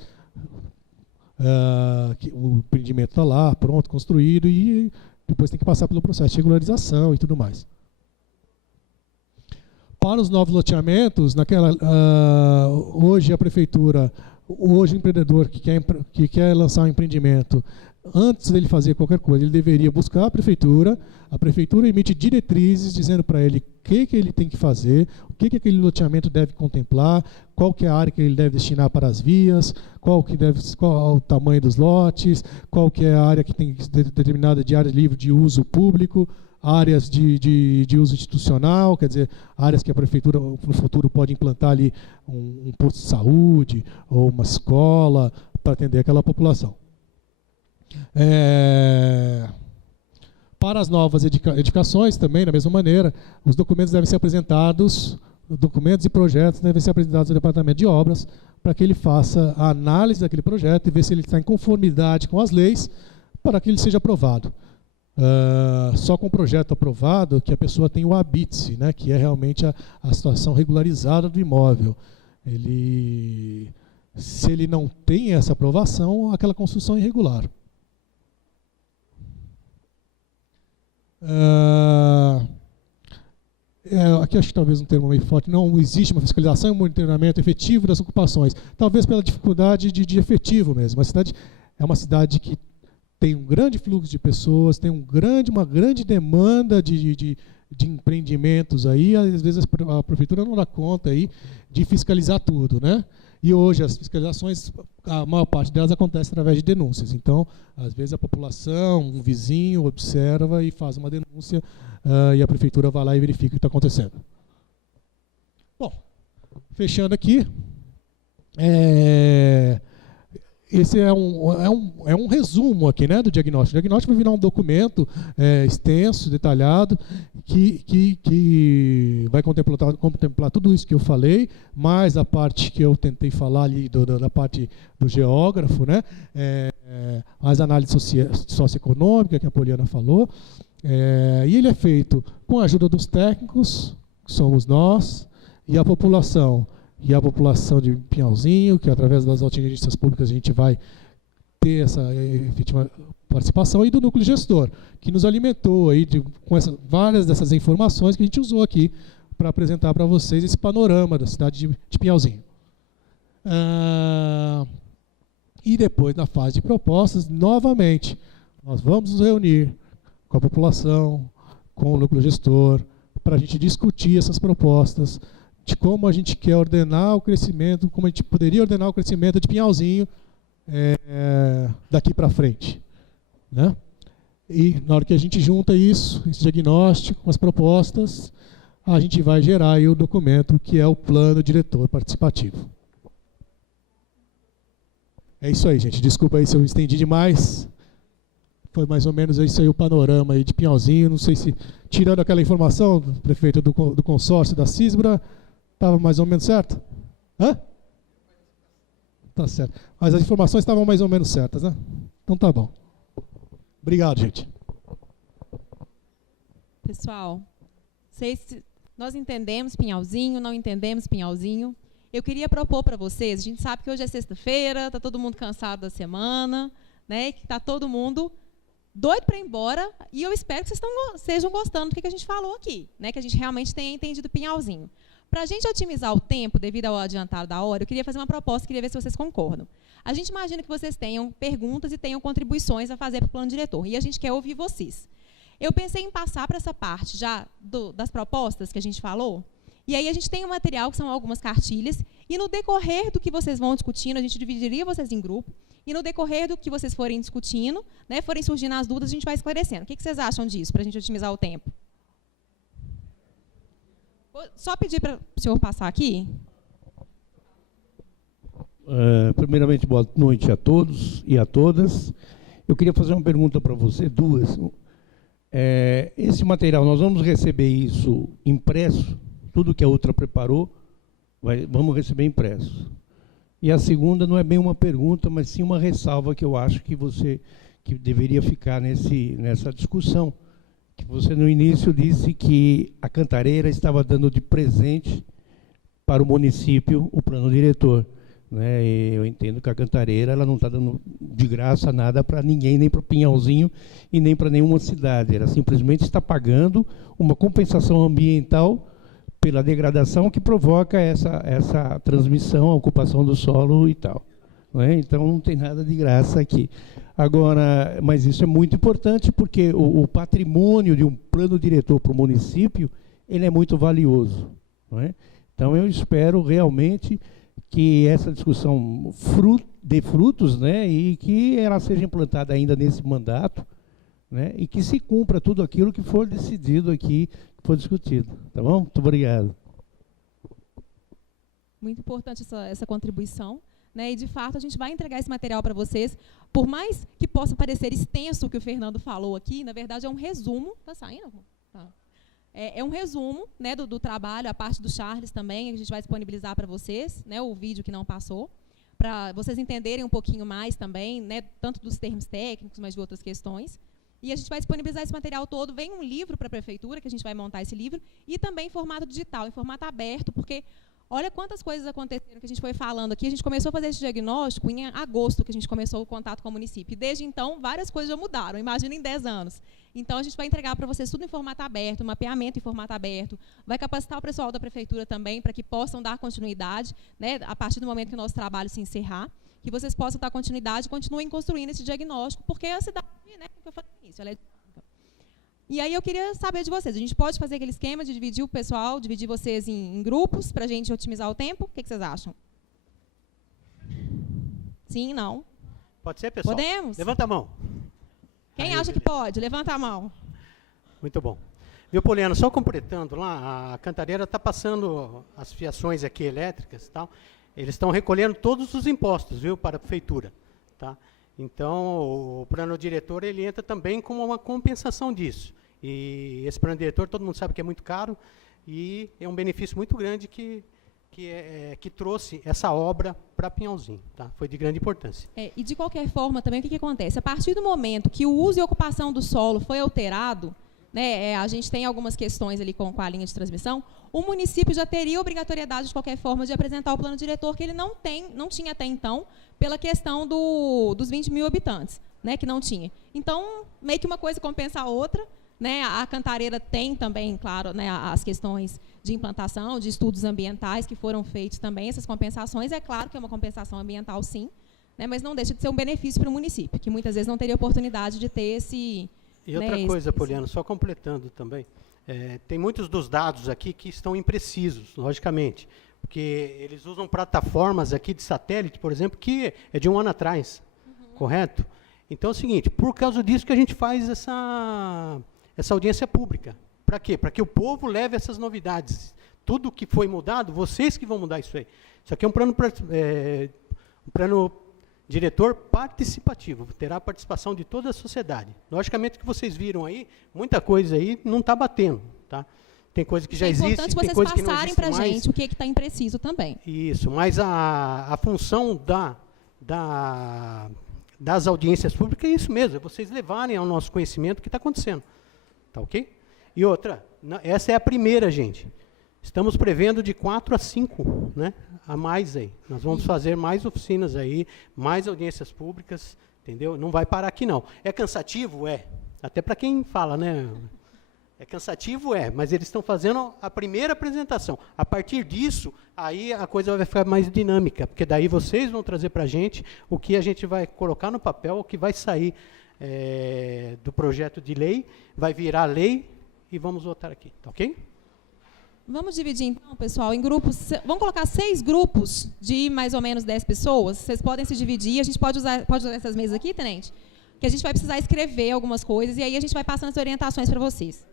o empreendimento está lá, pronto, construído, e depois tem que passar pelo processo de regularização e tudo mais. Para os novos loteamentos, hoje a prefeitura, hoje o empreendedor que quer lançar um empreendimento, antes dele fazer qualquer coisa, ele deveria buscar a prefeitura emite diretrizes dizendo para ele o que ele tem que fazer, o que aquele loteamento deve contemplar, qual que é a área que ele deve destinar para as vias, qual é o tamanho dos lotes, qual que é a área que tem determinada de área livre de uso público, áreas de uso institucional, quer dizer, áreas que a prefeitura no futuro pode implantar ali um posto de saúde ou uma escola para atender aquela população. Para as novas edificações também, da mesma maneira, os documentos devem ser apresentados, documentos e projetos devem ser apresentados ao Departamento de Obras para que ele faça a análise daquele projeto e ver se ele está em conformidade com as leis para que ele seja aprovado. Só com o projeto aprovado que a pessoa tem o habite-se, né, que é realmente a situação regularizada do imóvel. Se ele não tem essa aprovação, aquela construção é irregular. aqui acho que talvez um termo meio forte, não existe uma fiscalização e um monitoramento efetivo das ocupações, talvez pela dificuldade de efetivo mesmo. A cidade é uma cidade que tem um grande fluxo de pessoas, tem uma grande demanda de empreendimentos aí, às vezes a prefeitura não dá conta aí de fiscalizar tudo, né? E hoje as fiscalizações, a maior parte delas acontece através de denúncias. Então, às vezes a população, um vizinho observa e faz uma denúncia e a prefeitura vai lá e verifica o que está acontecendo. Bom, fechando aqui, esse é um resumo aqui, né, do diagnóstico. O diagnóstico vai virar um documento extenso, detalhado, que vai contemplar tudo isso que eu falei, mais a parte que eu tentei falar ali da parte do geógrafo, né, mais análise socioeconômica que a Poliana falou. E ele é feito com a ajuda dos técnicos, que somos nós, e a população. E a população de Pinhalzinho, que através das audiências públicas a gente vai ter essa efetiva participação, e do núcleo gestor, que nos alimentou aí com várias dessas informações que a gente usou aqui para apresentar para vocês esse panorama da cidade de Pinhalzinho. E depois, na fase de propostas, novamente, nós vamos nos reunir com a população, com o núcleo gestor, para a gente discutir essas propostas, de como a gente quer ordenar o crescimento, como a gente poderia ordenar o crescimento de Pinhalzinho daqui para frente, né? E na hora que a gente junta isso, esse diagnóstico com as propostas, a gente vai gerar aí o documento que é o plano diretor participativo. É isso aí, gente. Desculpa aí se eu estendi demais. Foi mais ou menos isso aí o panorama aí de Pinhalzinho. Não sei se, tirando aquela informação do prefeito do consórcio da Cisbra, estava mais ou menos certo? Hã? Tá certo. Mas as informações estavam mais ou menos certas, né? Então tá bom. Obrigado, gente. Pessoal, nós entendemos Pinhalzinho, não entendemos Pinhalzinho. Eu queria propor para vocês, a gente sabe que hoje é sexta-feira, está todo mundo cansado da semana, né? Que está todo mundo doido para ir embora, e eu espero que vocês estejam gostando do que a gente falou aqui, né? Que a gente realmente tenha entendido Pinhalzinho. Para a gente otimizar o tempo, devido ao adiantado da hora, eu queria fazer uma proposta, queria ver se vocês concordam. A gente imagina que vocês tenham perguntas e tenham contribuições a fazer para o plano diretor, e a gente quer ouvir vocês. Eu pensei em passar para essa parte já das propostas que a gente falou, e aí a gente tem um material, que são algumas cartilhas, e no decorrer do que vocês vão discutindo, a gente dividiria vocês em grupo, e no decorrer do que vocês forem discutindo, né, forem surgindo as dúvidas, a gente vai esclarecendo. O que vocês acham disso, para a gente otimizar o tempo? Vou só pedir para o senhor passar aqui. Primeiramente, boa noite a todos e a todas. Eu queria fazer uma pergunta para você, duas. Esse material, nós vamos receber isso impresso? Tudo que a outra preparou, vamos receber impresso. E a segunda não é bem uma pergunta, mas sim uma ressalva que eu acho que deveria ficar nessa discussão. Que você, no início, disse que a Cantareira estava dando de presente para o município o plano diretor, né? E eu entendo que a Cantareira ela não está dando de graça nada para ninguém, nem para o Pinhalzinho e nem para nenhuma cidade. Ela simplesmente está pagando uma compensação ambiental pela degradação que provoca essa transmissão, a ocupação do solo e tal. Né? Então, não tem nada de graça aqui. Agora, mas isso é muito importante, porque o patrimônio de um plano diretor para o município, ele é muito valioso. Não é? Então, eu espero realmente que essa discussão dê frutos, né, e que ela seja implantada ainda nesse mandato, né, e que se cumpra tudo aquilo que for decidido aqui, que for discutido. Tá bom? Muito obrigado. Muito importante essa contribuição. Né, e, de fato, a gente vai entregar esse material para vocês. Por mais que possa parecer extenso o que o Fernando falou aqui, na verdade, é um resumo. Está saindo? Tá. É um resumo, né, do trabalho, a parte do Charles também, a gente vai disponibilizar para vocês, né, o vídeo que não passou, para vocês entenderem um pouquinho mais também, né, tanto dos termos técnicos, mas de outras questões. E a gente vai disponibilizar esse material todo. Vem um livro para a prefeitura, que a gente vai montar esse livro, e também em formato digital, em formato aberto, porque... Olha quantas coisas aconteceram que a gente foi falando aqui. A gente começou a fazer esse diagnóstico em agosto, que a gente começou o contato com o município. E desde então, várias coisas já mudaram. Imagina em 10 anos. Então, a gente vai entregar para vocês tudo em formato aberto, mapeamento em formato aberto. Vai capacitar o pessoal da prefeitura também para que possam dar continuidade, né, a partir do momento que o nosso trabalho se encerrar, que vocês possam dar continuidade e continuem construindo esse diagnóstico, porque a cidade, né, como eu falei no início, ela é dinâmica. E aí eu queria saber de vocês. A gente pode fazer aquele esquema de dividir o pessoal, dividir vocês em grupos, para a gente otimizar o tempo? O que vocês acham? Sim, não? Pode ser, pessoal? Podemos? Levanta a mão. Quem Aí, acha que pode? Levanta a mão. Muito bom. Viu, Poliana, só completando lá, a Cantareira está passando as fiações aqui elétricas e tal. Eles estão recolhendo todos os impostos, viu, para a prefeitura. Tá? Então, o plano diretor ele entra também como uma compensação disso. E esse plano diretor, todo mundo sabe que é muito caro e é um benefício muito grande que trouxe essa obra para Pinhalzinho. Tá? Foi de grande importância. E, de qualquer forma, também, o que acontece? A partir do momento que o uso e ocupação do solo foi alterado, né, a gente tem algumas questões ali com a linha de transmissão, o município já teria obrigatoriedade, de qualquer forma, de apresentar o plano diretor, que ele não tinha até então, pela questão dos 20 mil habitantes, né, que não tinha. Então, meio que uma coisa compensa a outra. Né, a Cantareira tem também, claro, né, as questões de implantação, de estudos ambientais que foram feitos também, essas compensações. É claro que é uma compensação ambiental, sim, né, mas não deixa de ser um benefício para o município, que muitas vezes não teria oportunidade de ter esse... E outra coisa, Poliana, só completando também, tem muitos dos dados aqui que estão imprecisos, logicamente, porque eles usam plataformas aqui de satélite, por exemplo, que é de um ano atrás, correto? Então é o seguinte, por causa disso que a gente faz essa audiência pública. Para quê? Para que o povo leve essas novidades. Tudo que foi mudado, vocês que vão mudar isso aí. Isso aqui é um plano diretor participativo, terá a participação de toda a sociedade. Logicamente que vocês viram aí, muita coisa aí não está batendo. Tá? Tem coisa que já existe, tem coisa que não existe mais. É importante vocês passarem para a gente o que está impreciso também. Isso, mas a função das audiências públicas é isso mesmo, é vocês levarem ao nosso conhecimento o que está acontecendo. Tá ok? E outra, essa é a primeira, gente. Estamos prevendo de 4 a 5, né, a mais aí. Nós vamos fazer mais oficinas aí, mais audiências públicas, entendeu? Não vai parar aqui, não. É cansativo? É. Até para quem fala, né? É cansativo? É. Mas eles estão fazendo a primeira apresentação. A partir disso, aí a coisa vai ficar mais dinâmica, porque daí vocês vão trazer para a gente o que a gente vai colocar no papel, o que vai sair do projeto de lei, vai virar lei e vamos votar aqui, tá ok? Vamos dividir, então, pessoal, em grupos. Vamos colocar 6 grupos de mais ou menos 10 pessoas. Vocês podem se dividir. A gente pode usar essas mesas aqui, tenente? Que a gente vai precisar escrever algumas coisas e aí a gente vai passando as orientações para vocês.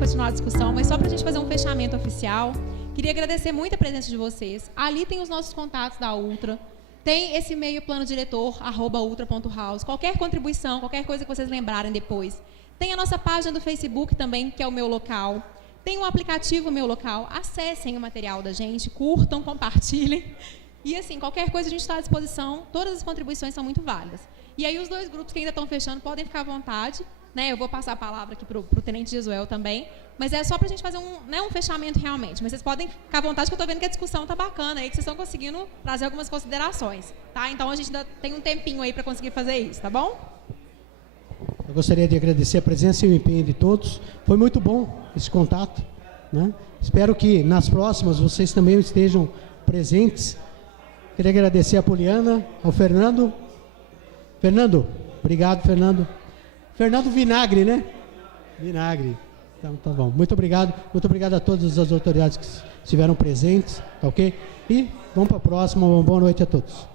continuar a discussão, mas só para a gente fazer um fechamento oficial, queria agradecer muito a presença de vocês. Ali tem os nossos contatos da Ultra, tem esse e-mail planodiretor@ultra.house. Qualquer contribuição, qualquer coisa que vocês lembrarem depois. Tem a nossa página do Facebook também, que é o Meu Local. Tem um aplicativo Meu Local. Acessem o material da gente, curtam, compartilhem. E assim, qualquer coisa a gente está à disposição. Todas as contribuições são muito válidas. E aí os dois grupos que ainda estão fechando podem ficar à vontade. Né? Eu vou passar a palavra aqui para o Tenente Jesuel também. Mas é só para a gente fazer um fechamento realmente. Mas vocês podem ficar à vontade, que eu estou vendo que a discussão está bacana aí, que vocês estão conseguindo trazer algumas considerações. Tá? Então a gente ainda tem um tempinho aí para conseguir fazer isso, tá bom? Eu gostaria de agradecer a presença e o empenho de todos. Foi muito bom esse contato, né? Espero que nas próximas vocês também estejam presentes. Queria agradecer a Poliana, ao Fernando. Fernando, obrigado, Fernando. Fernando Vinagre, né? Vinagre. Então, tá bom. Muito obrigado a todas as autoridades que estiveram presentes, tá ok? E vamos para a próxima. Uma boa noite a todos.